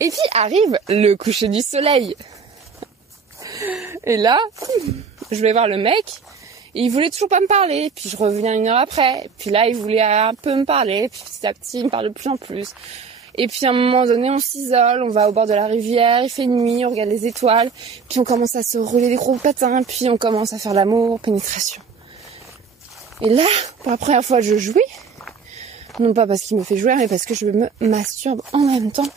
Et puis arrive le coucher du soleil. Et là, je vais voir le mec, et il voulait toujours pas me parler. Puis je reviens 1 heure après. Puis là, il voulait un peu me parler. Puis petit à petit, il me parle de plus en plus. Et puis à un moment donné, on s'isole, on va au bord de la rivière, il fait nuit, on regarde les étoiles. Puis on commence à se rouler des gros patins. Puis on commence à faire l'amour, pénétration. Et là, pour la première fois, je jouis. Non pas parce qu'il me fait jouer, mais parce que je me masturbe en même temps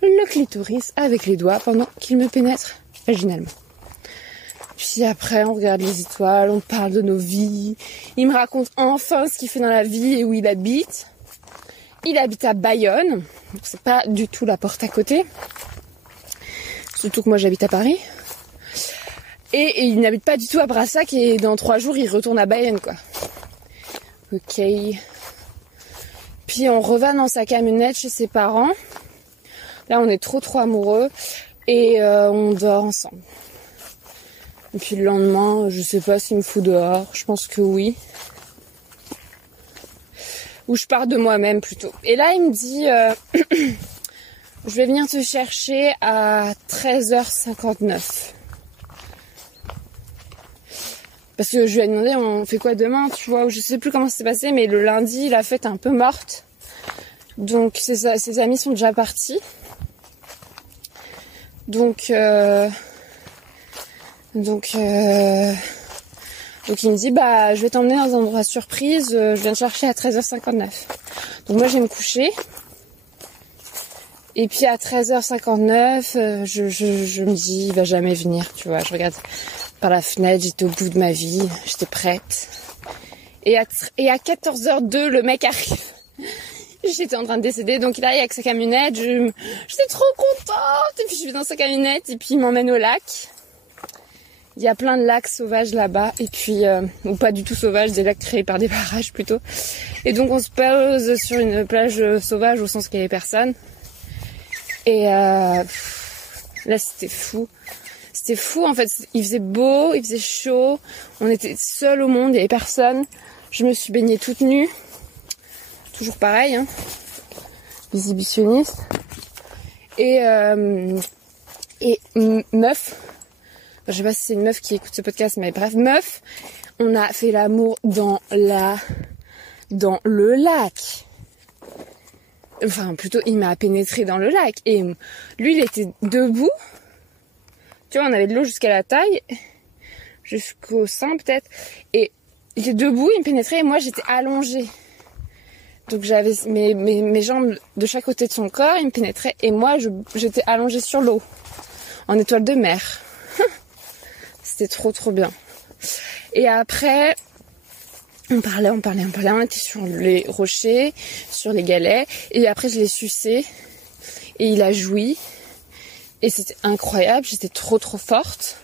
le clitoris avec les doigts pendant qu'il me pénètre vaginalement. Puis après, on regarde les étoiles, on parle de nos vies. Il me raconte enfin ce qu'il fait dans la vie et où il habite. Il habite à Bayonne, donc c'est pas du tout la porte à côté. Surtout que moi j'habite à Paris. Et il n'habite pas du tout à Brassac et dans 3 jours il retourne à Bayonne quoi. Ok. Puis on revient dans sa camionnette chez ses parents. Là on est trop amoureux et on dort ensemble. Et puis le lendemain, je sais pas s'il me fout dehors, je pense que oui. Ou je pars de moi-même plutôt. Et là, il me dit, je vais venir te chercher à 13h59. Parce que je lui ai demandé, on fait quoi demain, tu vois, je sais plus comment ça s'est passé, mais le lundi, la fête est un peu morte. Donc, ses amis sont déjà partis. Donc il me dit, je vais t'emmener dans un endroit surprise, je viens te chercher à 13h59. Donc moi, je vais me coucher. Et puis à 13h59, je me dis, il va jamais venir, tu vois. Je regarde par la fenêtre, j'étais au bout de ma vie, j'étais prête. Et à 14h02, le mec arrive. J'étais en train de décéder, donc il arrive avec sa camionnette, j'étais trop contente. Et puis je vais dans sa camionnette, et puis il m'emmène au lac. Il y a plein de lacs sauvages là-bas, et puis ou pas du tout sauvages, des lacs créés par des barrages plutôt. Et donc on se pose sur une plage sauvage au sens qu'il n'y avait personne. Et là c'était fou. C'était fou en fait. Il faisait beau, il faisait chaud. On était seuls au monde, il n'y avait personne. Je me suis baignée toute nue. Toujours pareil, hein. Exhibitionniste. Et meuf. Je sais pas si c'est une meuf qui écoute ce podcast, mais bref, meuf, on a fait l'amour dans le lac. Enfin, plutôt, il m'a pénétré dans le lac. Et lui, il était debout. Tu vois, on avait de l'eau jusqu'à la taille. Jusqu'au sein, peut-être. Et il était debout, il me pénétrait, et moi, j'étais allongée. Donc, j'avais mes jambes de chaque côté de son corps, il me pénétrait, et moi, j'étais allongée sur l'eau. En étoile de mer. C'était trop bien. Et après, on parlait, on était sur les rochers, sur les galets, et après je l'ai sucé, et il a joui, et c'était incroyable, j'étais trop forte.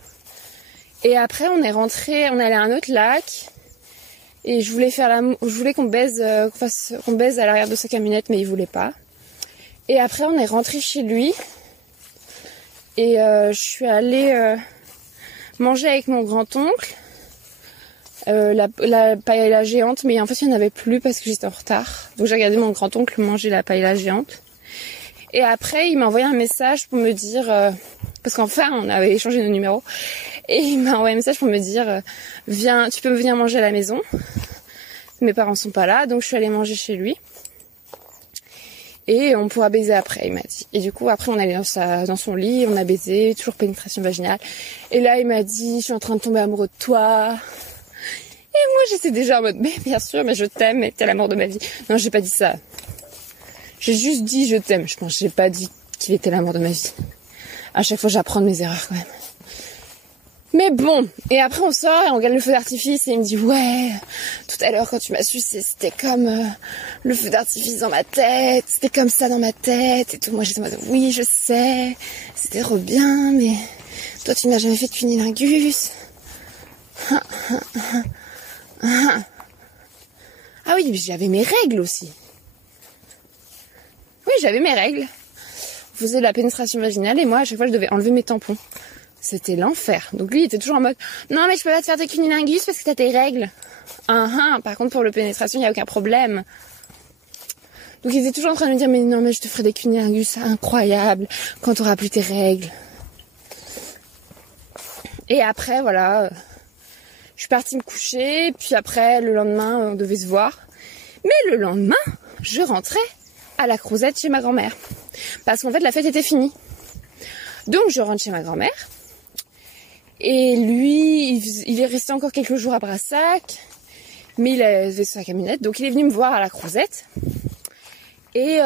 Et après on est rentré, on est allé à un autre lac, et je voulais qu'on baise à l'arrière de sa camionnette, mais il voulait pas. Et après on est rentré chez lui, et je suis allée manger avec mon grand-oncle la paella géante, mais en fait il n'y en avait plus parce que j'étais en retard. Donc j'ai regardé mon grand-oncle manger la paella géante. Et après il m'a envoyé un message pour me dire, parce qu'enfin on avait échangé nos numéros, et il m'a envoyé un message pour me dire, viens, tu peux venir manger à la maison. Mes parents sont pas là, donc je suis allée manger chez lui. Et on pourra baiser après, il m'a dit. Et du coup, après, on allait dans son lit, on a baisé, toujours pénétration vaginale. Et là, il m'a dit, je suis en train de tomber amoureux de toi. Et moi, j'étais déjà en mode, mais bien sûr, mais je t'aime, mais t'es l'amour de ma vie. Non, j'ai pas dit ça. J'ai juste dit, je t'aime. Je pense que j'ai pas dit qu'il était l'amour de ma vie. À chaque fois, j'apprends de mes erreurs, quand même. Mais bon, et après on sort et on regarde le feu d'artifice et il me dit ouais, tout à l'heure quand tu m'as sucé c'était comme le feu d'artifice dans ma tête, c'était comme ça dans ma tête et tout. Moi j'étais en mode oui je sais, c'était trop bien mais toi tu m'as jamais fait de cunilingus. Ah oui, mais j'avais mes règles aussi. Oui, j'avais mes règles. On faisait de la pénétration vaginale et moi, à chaque fois, je devais enlever mes tampons. C'était l'enfer. Donc lui, il était toujours en mode « Non, mais je peux pas te faire de cunilingus parce que t'as tes règles. » Par contre, pour le pénétration, il n'y a aucun problème. Donc il était toujours en train de me dire « Mais non, mais je te ferai des cunilingus incroyables quand t'auras plus tes règles. » Et après, voilà, je suis partie me coucher. Puis après, le lendemain, on devait se voir. Mais le lendemain, je rentrais à la Crouzette chez ma grand-mère. Parce qu'en fait, la fête était finie. Donc, je rentre chez ma grand-mère. Et lui, il est resté encore quelques jours à Brassac. Mais il avait sa camionnette. Donc, il est venu me voir à la Crouzette. Et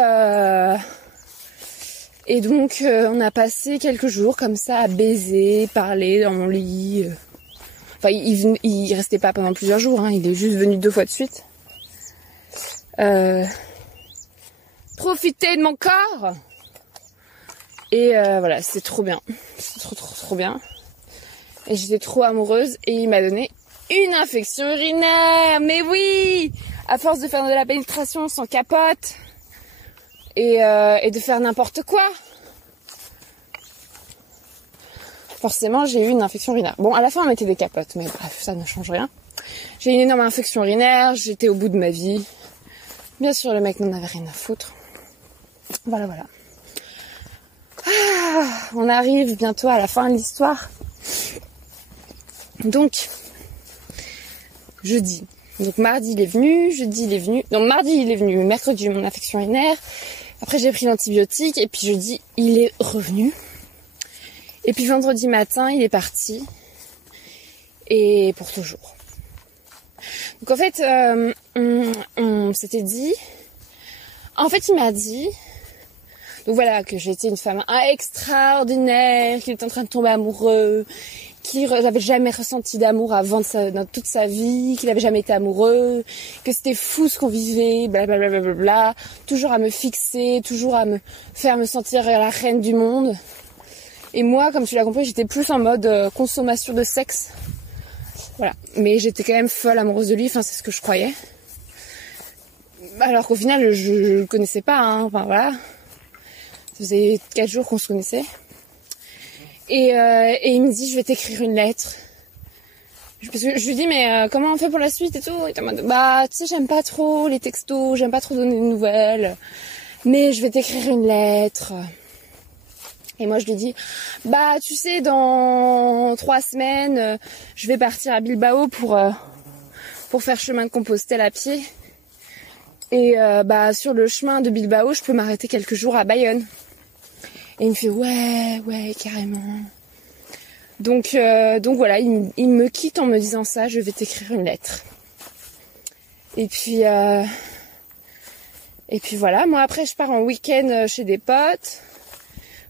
donc, on a passé quelques jours comme ça à baiser, parler dans mon lit. Enfin, il restait pas pendant plusieurs jours. Hein. Il est juste venu 2 fois de suite. Profiter de mon corps. Et voilà, c'était trop bien. C'était trop bien. Et j'étais trop amoureuse. Et il m'a donné une infection urinaire. Mais oui, à force de faire de la pénétration sans capote. Et de faire n'importe quoi. Forcément, j'ai eu une infection urinaire. Bon, à la fin, on mettait des capotes. Mais bref, ça ne change rien. J'ai eu une énorme infection urinaire. J'étais au bout de ma vie. Bien sûr, le mec n'en avait rien à foutre. Voilà. On arrive bientôt à la fin de l'histoire. Donc, jeudi. Donc, mardi, il est venu. Jeudi, il est venu. Donc, mardi, il est venu. Mercredi, j'ai eu mon infection urinaire. Après, j'ai pris l'antibiotique. Et puis, jeudi, il est revenu. Et puis, vendredi matin, il est parti. Et pour toujours. Donc, en fait, on s'était dit... En fait, il m'a dit... Donc voilà, que j'étais une femme extraordinaire, qu'il était en train de tomber amoureux, qu'il n'avait jamais ressenti d'amour avant dans toute sa vie, qu'il n'avait jamais été amoureux, que c'était fou ce qu'on vivait, blablabla, toujours à me fixer, toujours à me faire me sentir la reine du monde. Et moi, comme tu l'as compris, j'étais plus en mode consommation de sexe. Voilà, mais j'étais quand même folle amoureuse de lui, enfin c'est ce que je croyais. Alors qu'au final, je le connaissais pas, hein, enfin voilà. Ça faisait 4 jours qu'on se connaissait. Et il me dit, je vais t'écrire une lettre. Parce que je lui dis, mais comment on fait pour la suite et tout. Il était en mode, bah, tu sais, j'aime pas trop les textos, j'aime pas trop donner de nouvelles. Mais je vais t'écrire une lettre. Et moi, je lui dis, bah, tu sais, dans 3 semaines, je vais partir à Bilbao pour faire chemin de Compostelle à pied. Et bah, sur le chemin de Bilbao, je peux m'arrêter quelques jours à Bayonne. Et il me fait ouais, carrément. Donc voilà, il me quitte en me disant ça, je vais t'écrire une lettre. Et puis voilà, moi après je pars en week-end chez des potes.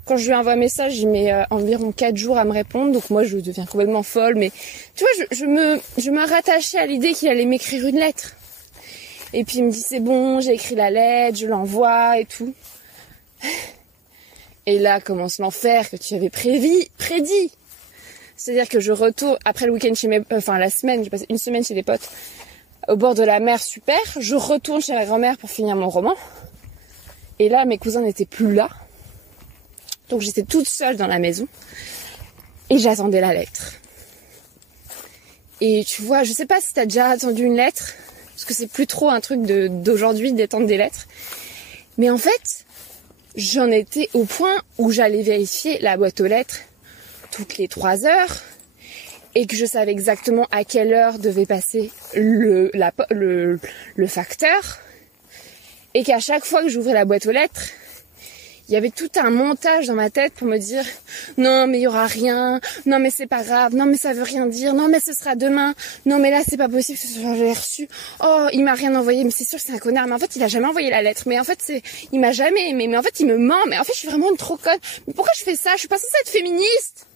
Quand je lui envoie un message, il met environ 4 jours à me répondre, donc moi je deviens complètement folle. Mais tu vois, je me rattachais à l'idée qu'il allait m'écrire une lettre. Et puis il me dit c'est bon, j'ai écrit la lettre, je l'envoie et tout. Et là commence l'enfer que tu avais prédit. C'est-à-dire que je retourne après le week-end chez la semaine, j'ai passé une semaine chez des potes au bord de la mer, super. Je retourne chez ma grand-mère pour finir mon roman. Et là mes cousins n'étaient plus là. Donc j'étais toute seule dans la maison. Et j'attendais la lettre. Et tu vois, je sais pas si t'as déjà attendu une lettre. Parce que c'est plus trop un truc d'aujourd'hui d'attendre des lettres. Mais en fait, j'en étais au point où j'allais vérifier la boîte aux lettres toutes les 3 heures. Et que je savais exactement à quelle heure devait passer le facteur. Et qu'à chaque fois que j'ouvrais la boîte aux lettres, il y avait tout un montage dans ma tête pour me dire non mais il y aura rien, non mais c'est pas grave, non mais ça veut rien dire, non mais ce sera demain, non mais là c'est pas possible que ce soit j'ai reçu, oh il m'a rien envoyé, mais c'est sûr que c'est un connard, mais en fait il a jamais envoyé la lettre, mais en fait il m'a jamais aimé, mais en fait il me ment, mais en fait je suis vraiment une trop conne, mais pourquoi je fais ça, je suis pas censée être féministe.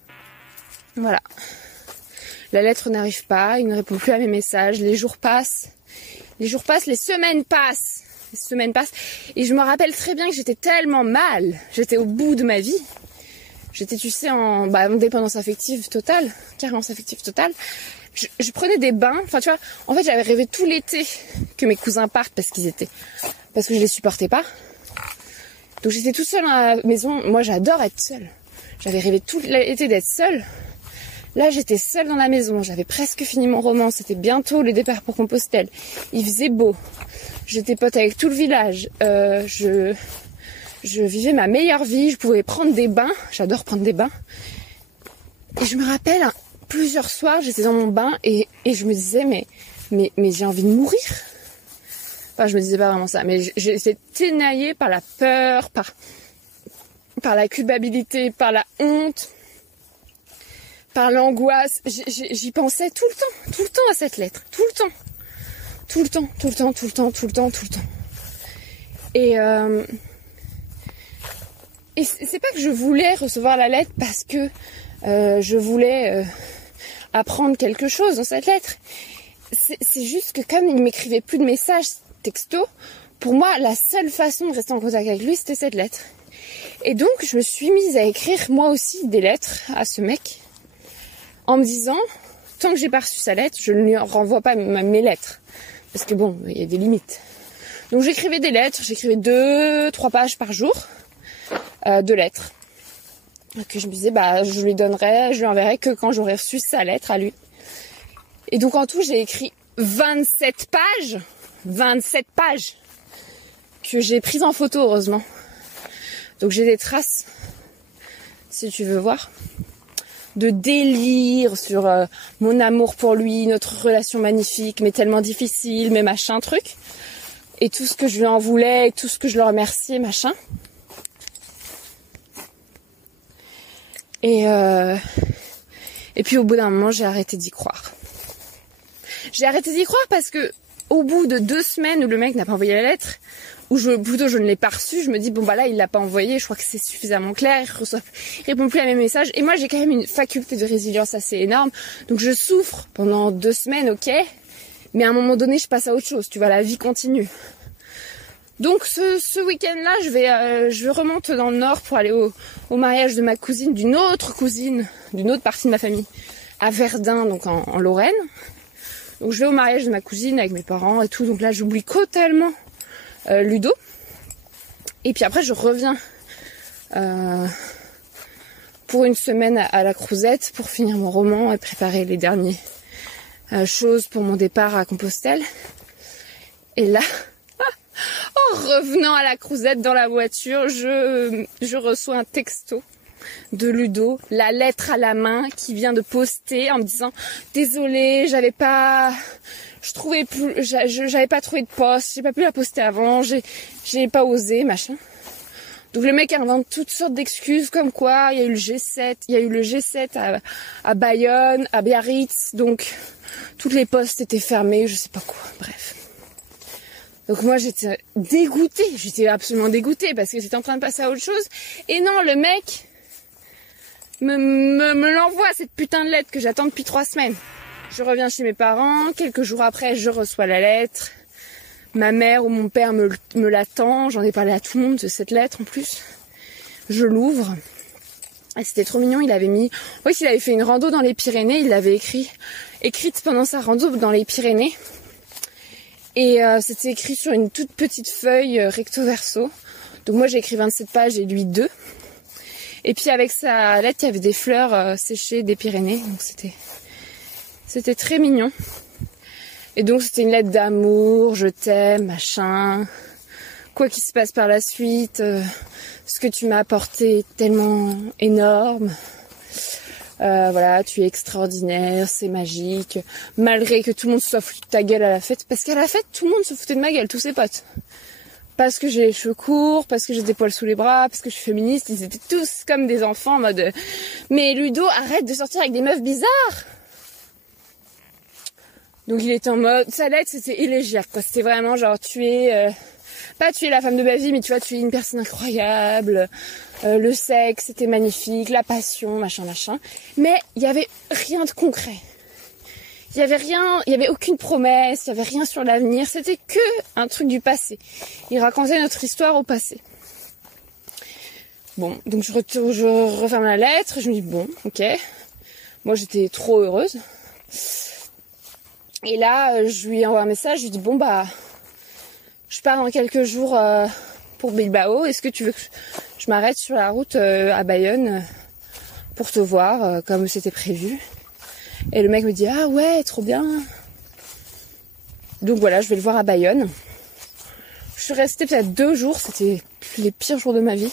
Voilà. La lettre n'arrive pas, il ne répond plus à mes messages, les jours passent, les semaines passent. Et je me rappelle très bien que j'étais tellement mal, j'étais au bout de ma vie. J'étais, tu sais, en dépendance affective totale, carence affective totale. Je prenais des bains, enfin tu vois, en fait j'avais rêvé tout l'été que mes cousins partent parce que je les supportais pas. Donc j'étais toute seule dans la maison, moi j'adore être seule. J'avais rêvé tout l'été d'être seule. Là j'étais seule dans la maison, j'avais presque fini mon roman, c'était bientôt le départ pour Compostelle. Il faisait beau, j'étais pote avec tout le village, je vivais ma meilleure vie, je pouvais prendre des bains, j'adore prendre des bains. Et je me rappelle, plusieurs soirs, j'étais dans mon bain et je me disais, mais j'ai envie de mourir. Enfin, je me disais pas vraiment ça, mais j'étais ténaillée par la peur, par la culpabilité, par la honte, par l'angoisse. J'y pensais tout le temps à cette lettre, tout le temps. Et c'est pas que je voulais recevoir la lettre parce que je voulais apprendre quelque chose dans cette lettre. C'est juste que comme il m'écrivait plus de messages texto, pour moi la seule façon de rester en contact avec lui c'était cette lettre. Et donc je me suis mise à écrire moi aussi des lettres à ce mec en me disant tant que j'ai pas reçu sa lettre, je ne lui renvoie pas mes lettres. Parce que bon, il y a des limites. Donc j'écrivais des lettres, j'écrivais 2-3 pages par jour de lettres. Que je me disais, je lui enverrai que quand j'aurai reçu sa lettre à lui. Et donc en tout, j'ai écrit 27 pages que j'ai prises en photo, heureusement. Donc j'ai des traces, si tu veux voir, de délire sur mon amour pour lui, notre relation magnifique, mais tellement difficile, mais machin truc. Et tout ce que je lui en voulais, tout ce que je le remerciais, machin. Et puis au bout d'un moment, j'ai arrêté d'y croire. J'ai arrêté d'y croire parce que au bout de 2 semaines où le mec n'a pas envoyé la lettre, ou je ne l'ai pas reçue, je me dis là il l'a pas envoyé, je crois que c'est suffisamment clair, il répond plus à mes messages. Et moi j'ai quand même une faculté de résilience assez énorme, donc je souffre pendant 2 semaines, ok, mais à un moment donné je passe à autre chose, tu vois, la vie continue. Donc ce week-end-là, je remonte dans le nord pour aller au mariage de ma cousine, d'une autre partie de ma famille, à Verdun, donc en Lorraine. Donc je vais au mariage de ma cousine avec mes parents et tout, donc là j'oublie totalement Ludo. Et puis après je reviens pour une semaine à la Crouzette pour finir mon roman et préparer les dernières choses pour mon départ à Compostelle. Et là, en revenant à la Crouzette dans la voiture, je reçois un texto de Ludo, la lettre à la main, qui vient de poster en me disant désolée, j'avais pas trouvé de poste, j'ai pas pu la poster avant, j'ai pas osé, machin. Donc le mec invente toutes sortes d'excuses comme quoi il y a eu le G7 à Bayonne, à Biarritz, donc toutes les postes étaient fermées, je sais pas quoi, bref. Donc moi j'étais absolument dégoûtée parce que j'étais en train de passer à autre chose. Et non, le mec me l'envoie, cette putain de lettre que j'attends depuis 3 semaines. Je reviens chez mes parents, quelques jours après je reçois la lettre. Ma mère ou mon père me l'attend, j'en ai parlé à tout le monde de cette lettre en plus. Je l'ouvre. Et c'était trop mignon, il avait fait une rando dans les Pyrénées, il l'avait écrite pendant sa rando dans les Pyrénées. Et c'était écrit sur une toute petite feuille recto verso. Donc moi j'ai écrit 27 pages et lui 2. Et puis avec sa lettre, il y avait des fleurs séchées des Pyrénées. Donc c'était très mignon. Et donc c'était une lettre d'amour, je t'aime, machin. Quoi qu'il se passe par la suite, ce que tu m'as apporté est tellement énorme. Voilà, tu es extraordinaire, c'est magique. Malgré que tout le monde se soit foutu de ta gueule à la fête. Parce qu'à la fête, tout le monde se foutait de ma gueule, tous ses potes. Parce que j'ai les cheveux courts, parce que j'ai des poils sous les bras, parce que je suis féministe. Ils étaient tous comme des enfants en mode mais Ludo, arrête de sortir avec des meufs bizarres. Donc il était en mode, sa lettre c'était élégiaque quoi. C'était vraiment genre pas tu es la femme de ma vie, mais tu vois, tu es une personne incroyable, le sexe, c'était magnifique, la passion, machin. Mais il y avait rien de concret. Il y avait rien, il y avait aucune promesse, il y avait rien sur l'avenir. C'était que un truc du passé. Il racontait notre histoire au passé. Bon, donc je referme la lettre, je me dis bon, ok. Moi j'étais trop heureuse. Et là, je lui envoie un message, je lui dis bon bah, je pars dans quelques jours pour Bilbao. Est-ce que tu veux que je m'arrête sur la route à Bayonne pour te voir comme c'était prévu? Et le mec me dit ah ouais, trop bien. Donc voilà, je vais le voir à Bayonne. Je suis restée peut-être 2 jours, c'était les pires jours de ma vie.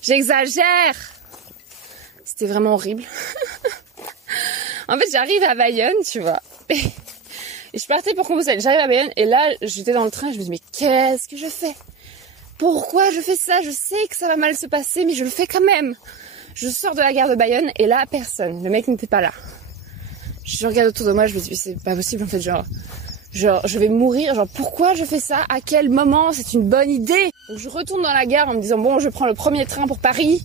J'exagère. C'était vraiment horrible. En fait, j'arrive à Bayonne, tu vois. Et je partais pour Compostelle. J'arrive à Bayonne et là, j'étais dans le train. Je me dis mais qu'est-ce que je fais? Pourquoi je fais ça? Je sais que ça va mal se passer, mais je le fais quand même. Je sors de la gare de Bayonne et là, personne. Le mec n'était pas là. Je regarde autour de moi, je me dis c'est pas possible en fait, genre je vais mourir, genre pourquoi je fais ça? À quel moment? C'est une bonne idée. Donc je retourne dans la gare en me disant bon, je prends le premier train pour Paris.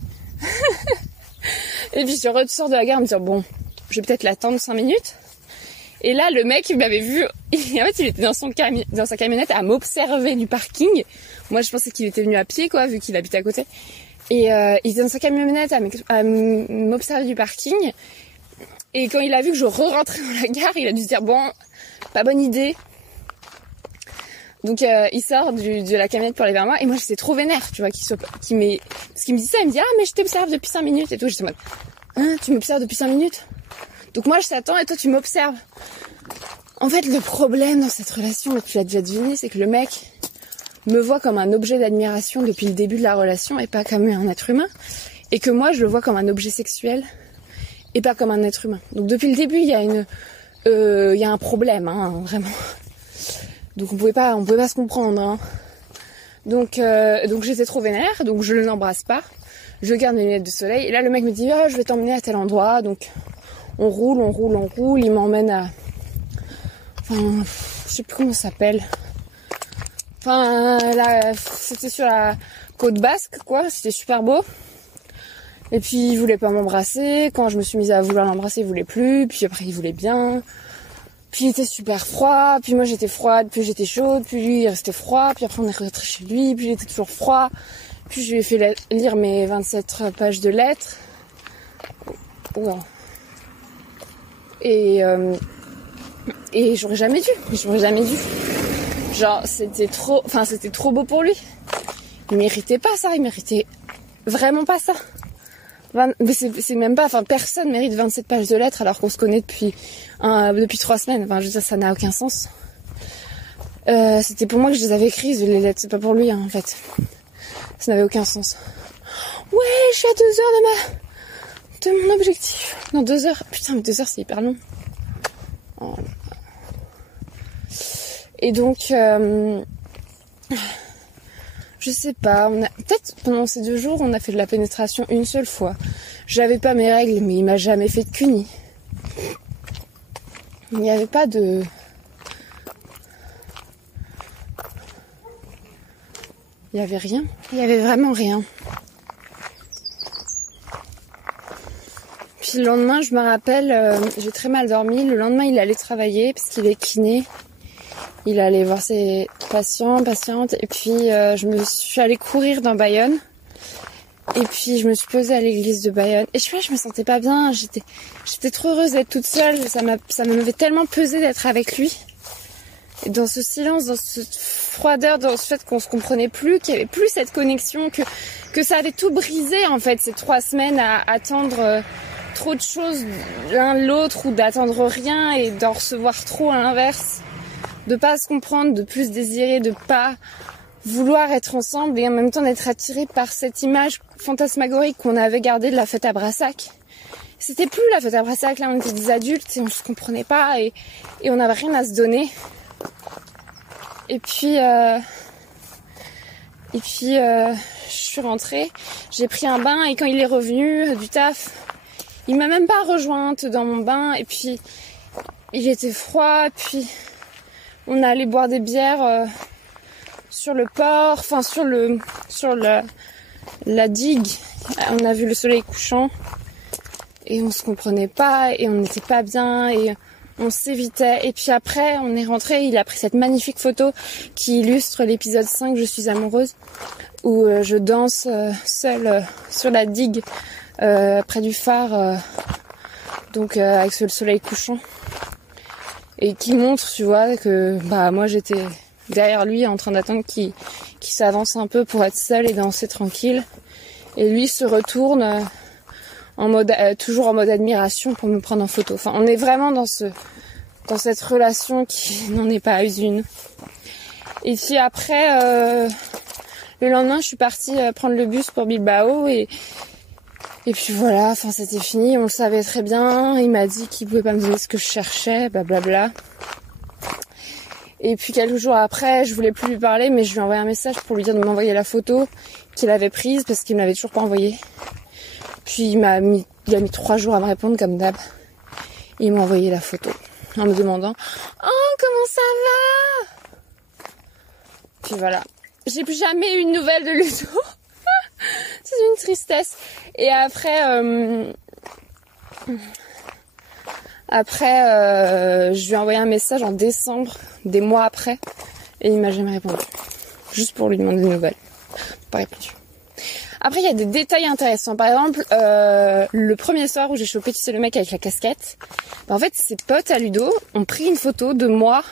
Et puis je ressors de la gare en me disant bon, je vais peut-être l'attendre 5 minutes. Et là le mec il m'avait vu, en fait il était dans sa camionnette à m'observer du parking. Moi je pensais qu'il était venu à pied quoi, vu qu'il habitait à côté. Et il était dans sa camionnette à m'observer du parking. Et quand il a vu que je re-rentrais dans la gare, il a dû se dire bon, pas bonne idée. Donc il sort de la camionnette pour aller vers moi et moi j'étais trop vénère, tu vois, parce qu'il me dit ça, il me dit ah mais je t'observe depuis 5 minutes et tout. J'étais en mode hein, tu m'observes depuis 5 minutes? Donc moi je t'attends et toi tu m'observes. En fait le problème dans cette relation, et tu l'as déjà deviné, c'est que le mec me voit comme un objet d'admiration depuis le début de la relation et pas comme un être humain, et que moi je le vois comme un objet sexuel et pas comme un être humain. Donc depuis le début, il y a un problème, hein, vraiment. Donc on pouvait pas se comprendre. Hein. Donc j'étais trop vénère, donc je ne l'embrasse pas. Je garde mes lunettes de soleil. Et là, le mec me dit ah, je vais t'emmener à tel endroit. Donc on roule. Il m'emmène à, enfin, je sais plus comment ça s'appelle. Enfin là, c'était sur la côte basque, quoi. C'était super beau. Et puis il voulait pas m'embrasser. Quand je me suis mise à vouloir l'embrasser, il voulait plus. Puis après il voulait bien. Puis il était super froid. Puis moi j'étais froide. Puis j'étais chaude. Puis lui il restait froid. Puis après on est rentré chez lui. Puis il était toujours froid. Puis je lui ai fait lire mes 27 pages de lettres. Wow. Et j'aurais jamais dû. Genre c'était trop beau pour lui. Il méritait pas ça. Il méritait vraiment pas ça. Mais c'est même pas, enfin personne mérite 27 pages de lettres alors qu'on se connaît depuis 3 semaines. Enfin je veux dire, ça n'a aucun sens. C'était pour moi que je les avais écrites les lettres, c'est pas pour lui hein, en fait. Ça n'avait aucun sens. Ouais, je suis à 2 heures de mon objectif. Non, 2 heures. Putain, mais 2 heures c'est hyper long. Oh. Et donc je sais pas, peut-être pendant ces 2 jours, on a fait de la pénétration une seule fois. J'avais pas mes règles, mais il m'a jamais fait de cuni. Il n'y avait pas de... Il y avait rien. Il y avait vraiment rien. Puis le lendemain, je me rappelle, j'ai très mal dormi. Le lendemain, il allait travailler parce qu'il est kiné. Il allait voir ses patientes. Et puis, je suis allée courir dans Bayonne. Et puis, je me suis posée à l'église de Bayonne. Et je me sentais pas bien. J'étais trop heureuse d'être toute seule. Ça m'avait tellement pesé d'être avec lui. Et dans ce silence, dans cette froideur, dans ce fait qu'on se comprenait plus, qu'il y avait plus cette connexion, que ça avait tout brisé, en fait, ces 3 semaines à attendre trop de choses l'un de l'autre ou d'attendre rien et d'en recevoir trop à l'inverse. De pas se comprendre, de plus désirer, de pas vouloir être ensemble et en même temps d'être attiré par cette image fantasmagorique qu'on avait gardée de la fête à Brassac. C'était plus la fête à Brassac, là on était des adultes et on se comprenait pas et on n'avait rien à se donner. Et puis je suis rentrée, j'ai pris un bain et quand il est revenu du taf, il m'a même pas rejointe dans mon bain et puis il était froid, puis on allait boire des bières sur le port, enfin sur la digue. On a vu le soleil couchant et on se comprenait pas et on n'était pas bien et On s'évitait. Et puis après, on est rentré. Il a pris cette magnifique photo qui illustre l'épisode 5, Je suis amoureuse, où je danse seule sur la digue près du phare, donc avec le soleil couchant. Et qui montre, tu vois, que moi j'étais derrière lui en train d'attendre qu'il s'avance un peu pour être seul et danser tranquille. Et lui se retourne en mode toujours en mode admiration pour me prendre en photo. Enfin, on est vraiment dans cette relation qui n'en est pas une. Et puis après, le lendemain, je suis partie prendre le bus pour Bilbao et puis voilà, enfin c'était fini, on le savait très bien. Il m'a dit qu'il pouvait pas me donner ce que je cherchais, blablabla. Et puis quelques jours après, je voulais plus lui parler, mais je lui ai envoyé un message pour lui dire de m'envoyer la photo qu'il avait prise parce qu'il me l'avait toujours pas envoyée. Puis il a mis 3 jours à me répondre comme d'hab. Et il m'a envoyé la photo en me demandant « Oh, comment ça va ?» Puis voilà. J'ai plus jamais eu de nouvelles de Ludo. C'est une tristesse. Et après, je lui ai envoyé un message en décembre, des mois après, et il m'a jamais répondu. Juste pour lui demander des nouvelles. Pas répondu. Après, il y a des détails intéressants. Par exemple, le premier soir où j'ai chopé, tu sais, le mec avec la casquette, en fait, ses potes à Ludo ont pris une photo de moi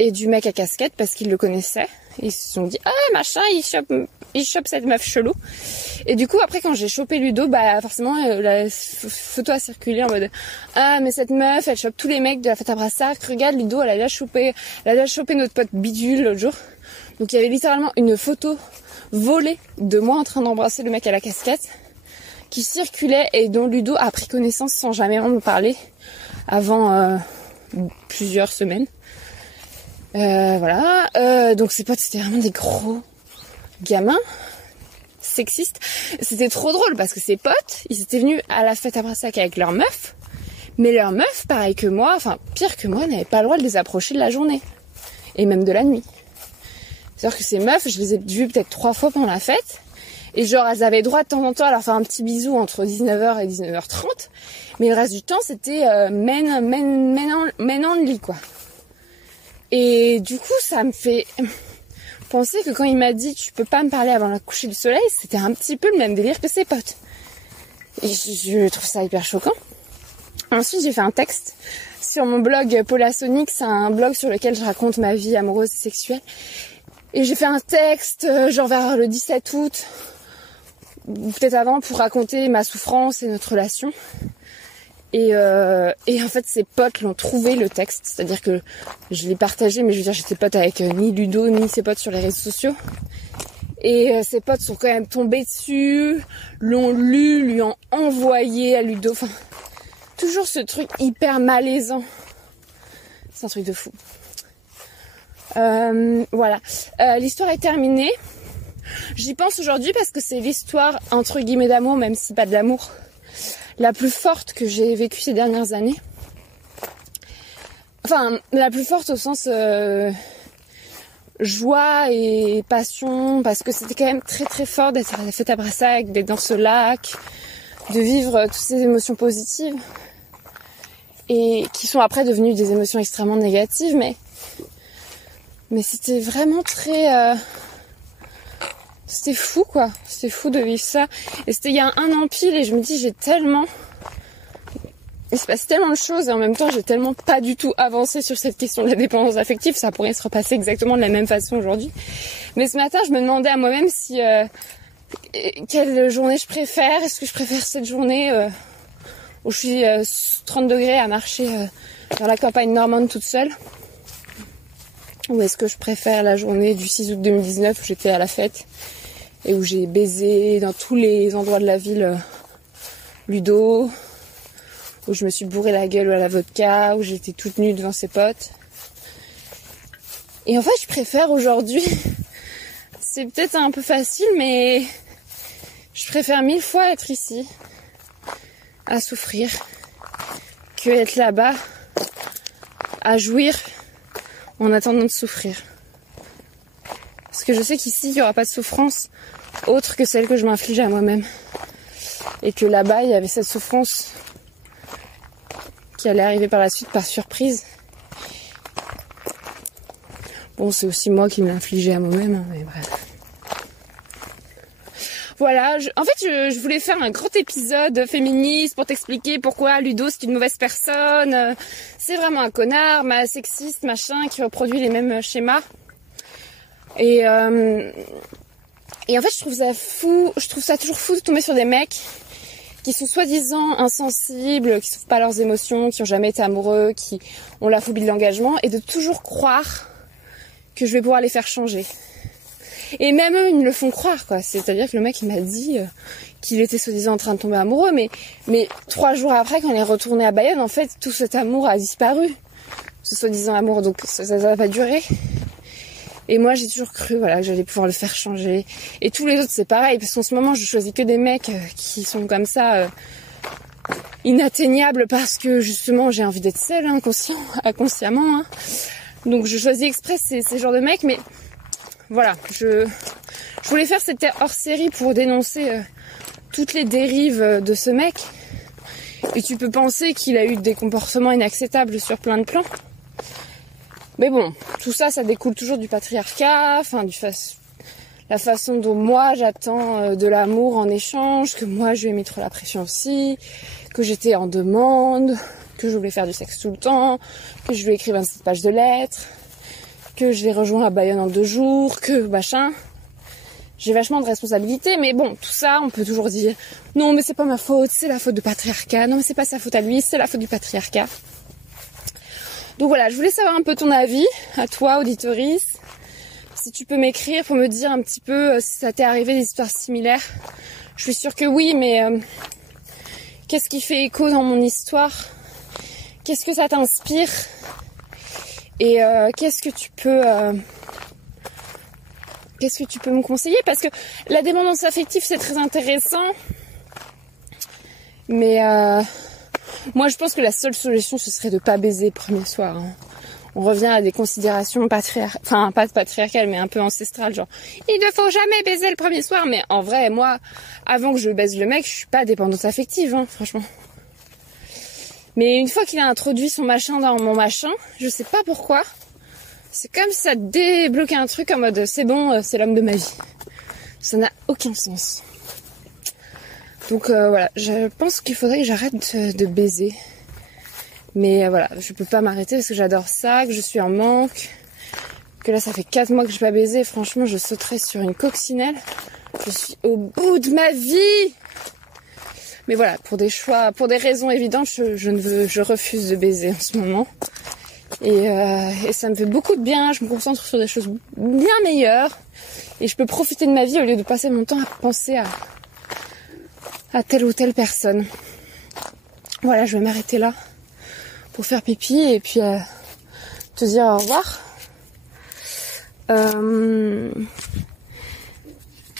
et du mec à casquette parce qu'ils le connaissaient. Ils se sont dit, ah machin, il chope cette meuf chelou. Et du coup, après, quand j'ai chopé Ludo, forcément, la photo a circulé en mode, ah mais cette meuf, elle chope tous les mecs de la fête à Brassac. Regarde, Ludo, elle a déjà chopé notre pote Bidule l'autre jour. Donc il y avait littéralement une photo volée de moi en train d'embrasser le mec à la casquette qui circulait et dont Ludo a pris connaissance sans jamais en me parler avant plusieurs semaines. Voilà. Donc ses potes, c'était vraiment des gros gamins sexistes. C'était trop drôle parce que ses potes, ils étaient venus à la fête à Brassac avec leurs meufs, mais leurs meufs, pareil que moi, enfin pire que moi, n'avaient pas le droit de les approcher de la journée et même de la nuit. C'est-à-dire que ces meufs, je les ai vues peut-être 3 fois pendant la fête. Et genre, elles avaient droit de temps en temps à leur faire un petit bisou entre 19h et 19h30. Mais le reste du temps, c'était men only, quoi. Et du coup, ça me fait penser que quand il m'a dit « Tu peux pas me parler avant le coucher du soleil », c'était un petit peu le même délire que ses potes. Et je trouve ça hyper choquant. Ensuite, j'ai fait un texte sur mon blog Polasonic. C'est un blog sur lequel je raconte ma vie amoureuse et sexuelle. Et j'ai fait un texte, genre vers le 17 août, ou peut-être avant, pour raconter ma souffrance et notre relation. Et en fait, ses potes l'ont trouvé, le texte. C'est-à-dire que je l'ai partagé, mais je veux dire, j'étais pote avec ni Ludo, ni ses potes sur les réseaux sociaux. Et ses potes sont quand même tombés dessus, l'ont lu, lui ont envoyé à Ludo. Enfin, toujours ce truc hyper malaisant. C'est un truc de fou. Voilà. L'histoire est terminée. J'y pense aujourd'hui parce que c'est l'histoire, entre guillemets, d'amour, même si pas de l'amour, la plus forte que j'ai vécue ces dernières années. Enfin, la plus forte au sens joie et passion, parce que c'était quand même très très fort d'être à la fête à Brassac, d'être dans ce lac, de vivre toutes ces émotions positives et qui sont après devenues des émotions extrêmement négatives, mais c'était vraiment très... C'était fou, quoi. C'était fou de vivre ça. Et c'était il y a 1 an pile et je me dis, il se passe tellement de choses et en même temps, j'ai tellement pas du tout avancé sur cette question de la dépendance affective. Ça pourrait se repasser exactement de la même façon aujourd'hui. Mais ce matin, je me demandais à moi-même si... quelle journée je préfère. Est-ce que je préfère cette journée où je suis 30 degrés à marcher dans la campagne normande toute seule? Ou est-ce que je préfère la journée du 6 août 2019 où j'étais à la fête et où j'ai baisé dans tous les endroits de la ville Ludo, où je me suis bourré la gueule à la vodka, où j'étais toute nue devant ses potes. Et en fait, je préfère aujourd'hui, c'est peut-être un peu facile, mais je préfère 1000 fois être ici, à souffrir, que être là-bas, à jouir, en attendant de souffrir. Parce que je sais qu'ici, il n'y aura pas de souffrance autre que celle que je m'inflige à moi-même. Et que là-bas, il y avait cette souffrance qui allait arriver par la suite par surprise. Bon, c'est aussi moi qui me l'infligeais à moi-même, hein, mais bref. Voilà, je voulais faire un grand épisode féministe pour t'expliquer pourquoi Ludo c'est une mauvaise personne, c'est vraiment un connard, sexiste, machin, qui reproduit les mêmes schémas. Et en fait je trouve ça toujours fou de tomber sur des mecs qui sont soi-disant insensibles, qui souffrent pas leurs émotions, qui ont jamais été amoureux, qui ont la phobie de l'engagement, et de toujours croire que je vais pouvoir les faire changer. Et même eux, ils me le font croire, quoi. C'est-à-dire que le mec, il m'a dit qu'il était soi-disant en train de tomber amoureux, mais 3 jours après, quand on est retourné à Bayonne, en fait, tout cet amour a disparu. Ce soi-disant amour, donc ça va pas durer. Et moi, j'ai toujours cru, voilà, que j'allais pouvoir le faire changer. Et tous les autres, c'est pareil, parce qu'en ce moment, je choisis que des mecs qui sont comme ça, inatteignables, parce que justement, j'ai envie d'être seule, inconsciemment. Hein. Donc, je choisis exprès ces genres de mecs, mais voilà, je voulais faire cette hors-série pour dénoncer toutes les dérives de ce mec. Et tu peux penser qu'il a eu des comportements inacceptables sur plein de plans. Mais bon, tout ça, ça découle toujours du patriarcat, la façon dont moi j'attends de l'amour en échange, que moi je lui ai mis trop la pression aussi, que j'étais en demande, que je voulais faire du sexe tout le temps, que je lui ai écrit 27 pages de lettres, que je l'ai rejoint à Bayonne en 2 jours, que machin. J'ai vachement de responsabilités, mais bon, tout ça, on peut toujours dire non, mais c'est pas ma faute, c'est la faute du patriarcat. Non, mais c'est pas sa faute à lui, c'est la faute du patriarcat. Donc voilà, je voulais savoir un peu ton avis, à toi, auditorice. Si tu peux m'écrire pour me dire un petit peu si ça t'est arrivé des histoires similaires. Je suis sûre que oui, mais qu'est-ce qui fait écho dans mon histoire? Qu'est-ce que ça t'inspire? Et qu'est-ce que tu peux me conseiller? Parce que la dépendance affective, c'est très intéressant. Mais moi, je pense que la seule solution, ce serait de pas baiser le premier soir. Hein. On revient à des considérations pas patriarcales, mais un peu ancestrales. Genre, il ne faut jamais baiser le premier soir. Mais en vrai, moi, avant que je baise le mec, je suis pas dépendante affective, hein, franchement. Mais une fois qu'il a introduit son machin dans mon machin, je sais pas pourquoi, c'est comme si ça débloquait un truc en mode c'est bon, c'est l'homme de ma vie. Ça n'a aucun sens. Donc voilà, je pense qu'il faudrait que j'arrête de baiser. Mais voilà, je peux pas m'arrêter parce que j'adore ça, que je suis en manque. Que là, ça fait 4 mois que je n'ai pas baisé. Franchement, je sauterais sur une coccinelle. Je suis au bout de ma vie. Mais voilà, pour des raisons évidentes, je refuse de baiser en ce moment. Et ça me fait beaucoup de bien, je me concentre sur des choses bien meilleures. Et je peux profiter de ma vie au lieu de passer mon temps à penser à telle ou telle personne. Voilà, je vais m'arrêter là pour faire pipi et puis te dire au revoir.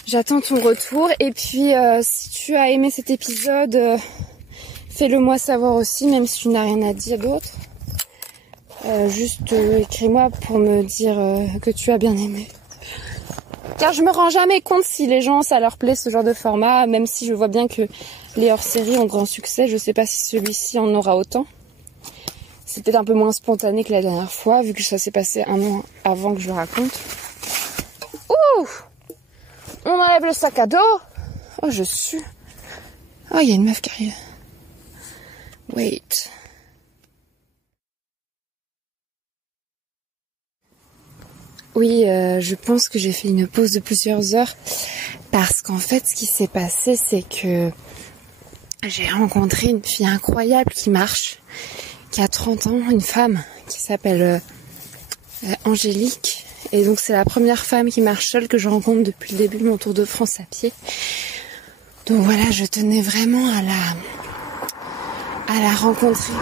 J'attends ton retour et puis si tu as aimé cet épisode, fais-le moi savoir aussi, même si tu n'as rien à dire d'autre. Juste écris-moi pour me dire que tu as bien aimé. Car je me rends jamais compte si les gens ça leur plaît ce genre de format, même si je vois bien que les hors-séries ont grand succès, je sais pas si celui-ci en aura autant. C'est peut-être un peu moins spontané que la dernière fois, vu que ça s'est passé 1 an avant que je le raconte. Ouh! On enlève le sac à dos. Oh, je sue. Oh, il y a une meuf qui arrive. Wait. Oui, je pense que j'ai fait une pause de plusieurs heures parce qu'en fait, ce qui s'est passé, c'est que j'ai rencontré une fille incroyable qui marche, qui a 30 ans, une femme qui s'appelle Angélique. Et donc, c'est la première femme qui marche seule que je rencontre depuis le début de mon Tour de France à pied. Donc voilà, je tenais vraiment à la rencontrer.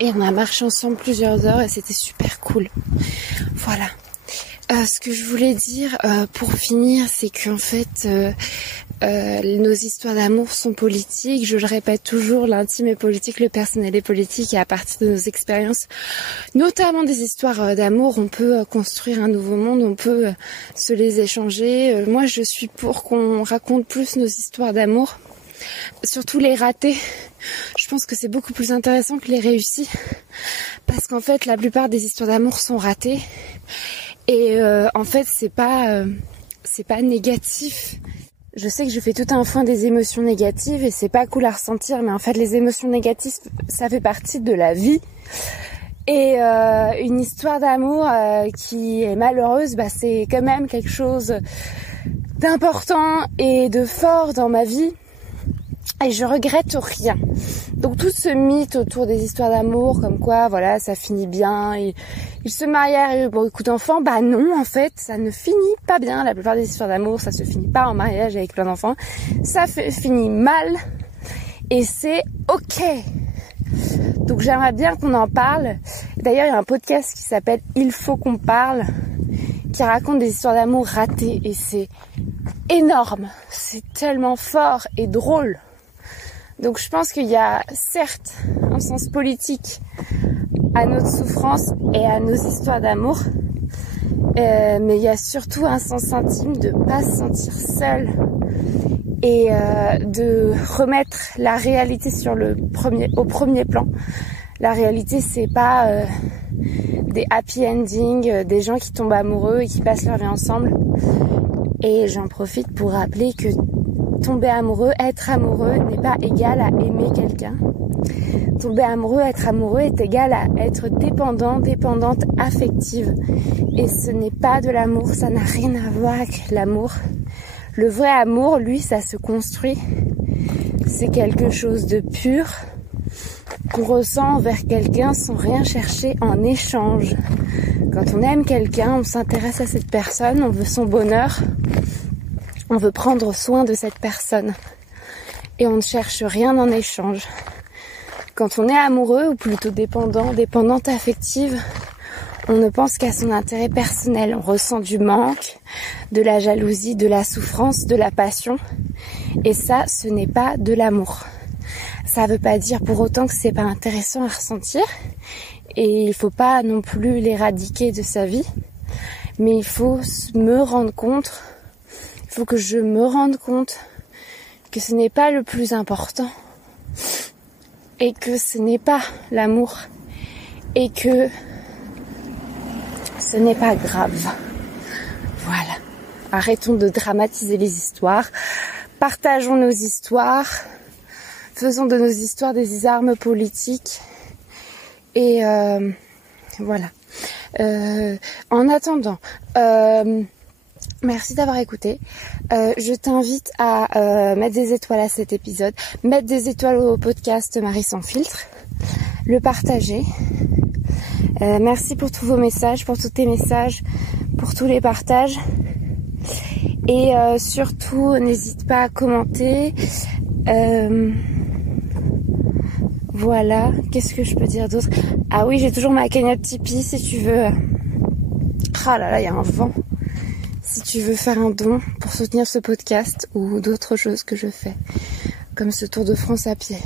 Et on a marché ensemble plusieurs heures et c'était super cool. Voilà. Ce que je voulais dire pour finir, c'est qu'en fait, nos histoires d'amour sont politiques. Je le répète toujours, l'intime est politique, le personnel est politique. Et à partir de nos expériences, notamment des histoires d'amour, on peut construire un nouveau monde, on peut se les échanger. Moi, je suis pour qu'on raconte plus nos histoires d'amour, surtout les ratées. Je pense que c'est beaucoup plus intéressant que les réussis, parce qu'en fait la plupart des histoires d'amour sont ratées et en fait c'est pas négatif. Je sais que je fais tout un foin des émotions négatives et c'est pas cool à ressentir, mais en fait les émotions négatives ça fait partie de la vie. Et une histoire d'amour qui est malheureuse, c'est quand même quelque chose d'important et de fort dans ma vie. Et je regrette rien. Donc tout ce mythe autour des histoires d'amour, comme quoi, voilà, ça finit bien, ils se marièrent et eu beaucoup d'enfants, non, en fait, ça ne finit pas bien. La plupart des histoires d'amour, ça se finit pas en mariage avec plein d'enfants. Ça finit mal et c'est ok. Donc j'aimerais bien qu'on en parle. D'ailleurs, il y a un podcast qui s'appelle Il faut qu'on parle, qui raconte des histoires d'amour ratées et c'est énorme. C'est tellement fort et drôle. Donc je pense qu'il y a certes un sens politique à notre souffrance et à nos histoires d'amour, mais il y a surtout un sens intime de pas se sentir seul et de remettre la réalité au premier plan. La réalité, c'est pas des happy endings, des gens qui tombent amoureux et qui passent leur vie ensemble. Et j'en profite pour rappeler que tomber amoureux, être amoureux n'est pas égal à aimer quelqu'un. Tomber amoureux, être amoureux est égal à être dépendante affective. Et ce n'est pas de l'amour, ça n'a rien à voir avec l'amour. Le vrai amour, lui, ça se construit. C'est quelque chose de pur qu'on ressent envers quelqu'un sans rien chercher en échange. Quand on aime quelqu'un, on s'intéresse à cette personne, on veut son bonheur, on veut prendre soin de cette personne et on ne cherche rien en échange. Quand on est amoureux ou plutôt dépendante affective, on ne pense qu'à son intérêt personnel. On ressent du manque, de la jalousie, de la souffrance, de la passion. Et ça, ce n'est pas de l'amour. Ça veut pas dire pour autant que c'est pas intéressant à ressentir. Et il faut pas non plus l'éradiquer de sa vie. Mais il faut me rendre compte, il faut que je me rende compte que ce n'est pas le plus important. Et que ce n'est pas l'amour. Et que ce n'est pas grave. Voilà. Arrêtons de dramatiser les histoires. Partageons nos histoires. Faisons de nos histoires des armes politiques. Et voilà. En attendant, merci d'avoir écouté. Je t'invite à mettre des étoiles à cet épisode, mettre des étoiles au podcast Marie sans filtre, le partager. Merci pour tous vos messages, pour tous tes messages, pour tous les partages. Et surtout, n'hésite pas à commenter. Voilà, qu'est-ce que je peux dire d'autre? Ah oui, j'ai toujours ma cagnotte Tipeee si tu veux. Ah là là, il y a un vent. Si tu veux faire un don pour soutenir ce podcast ou d'autres choses que je fais, comme ce Tour de France à pied.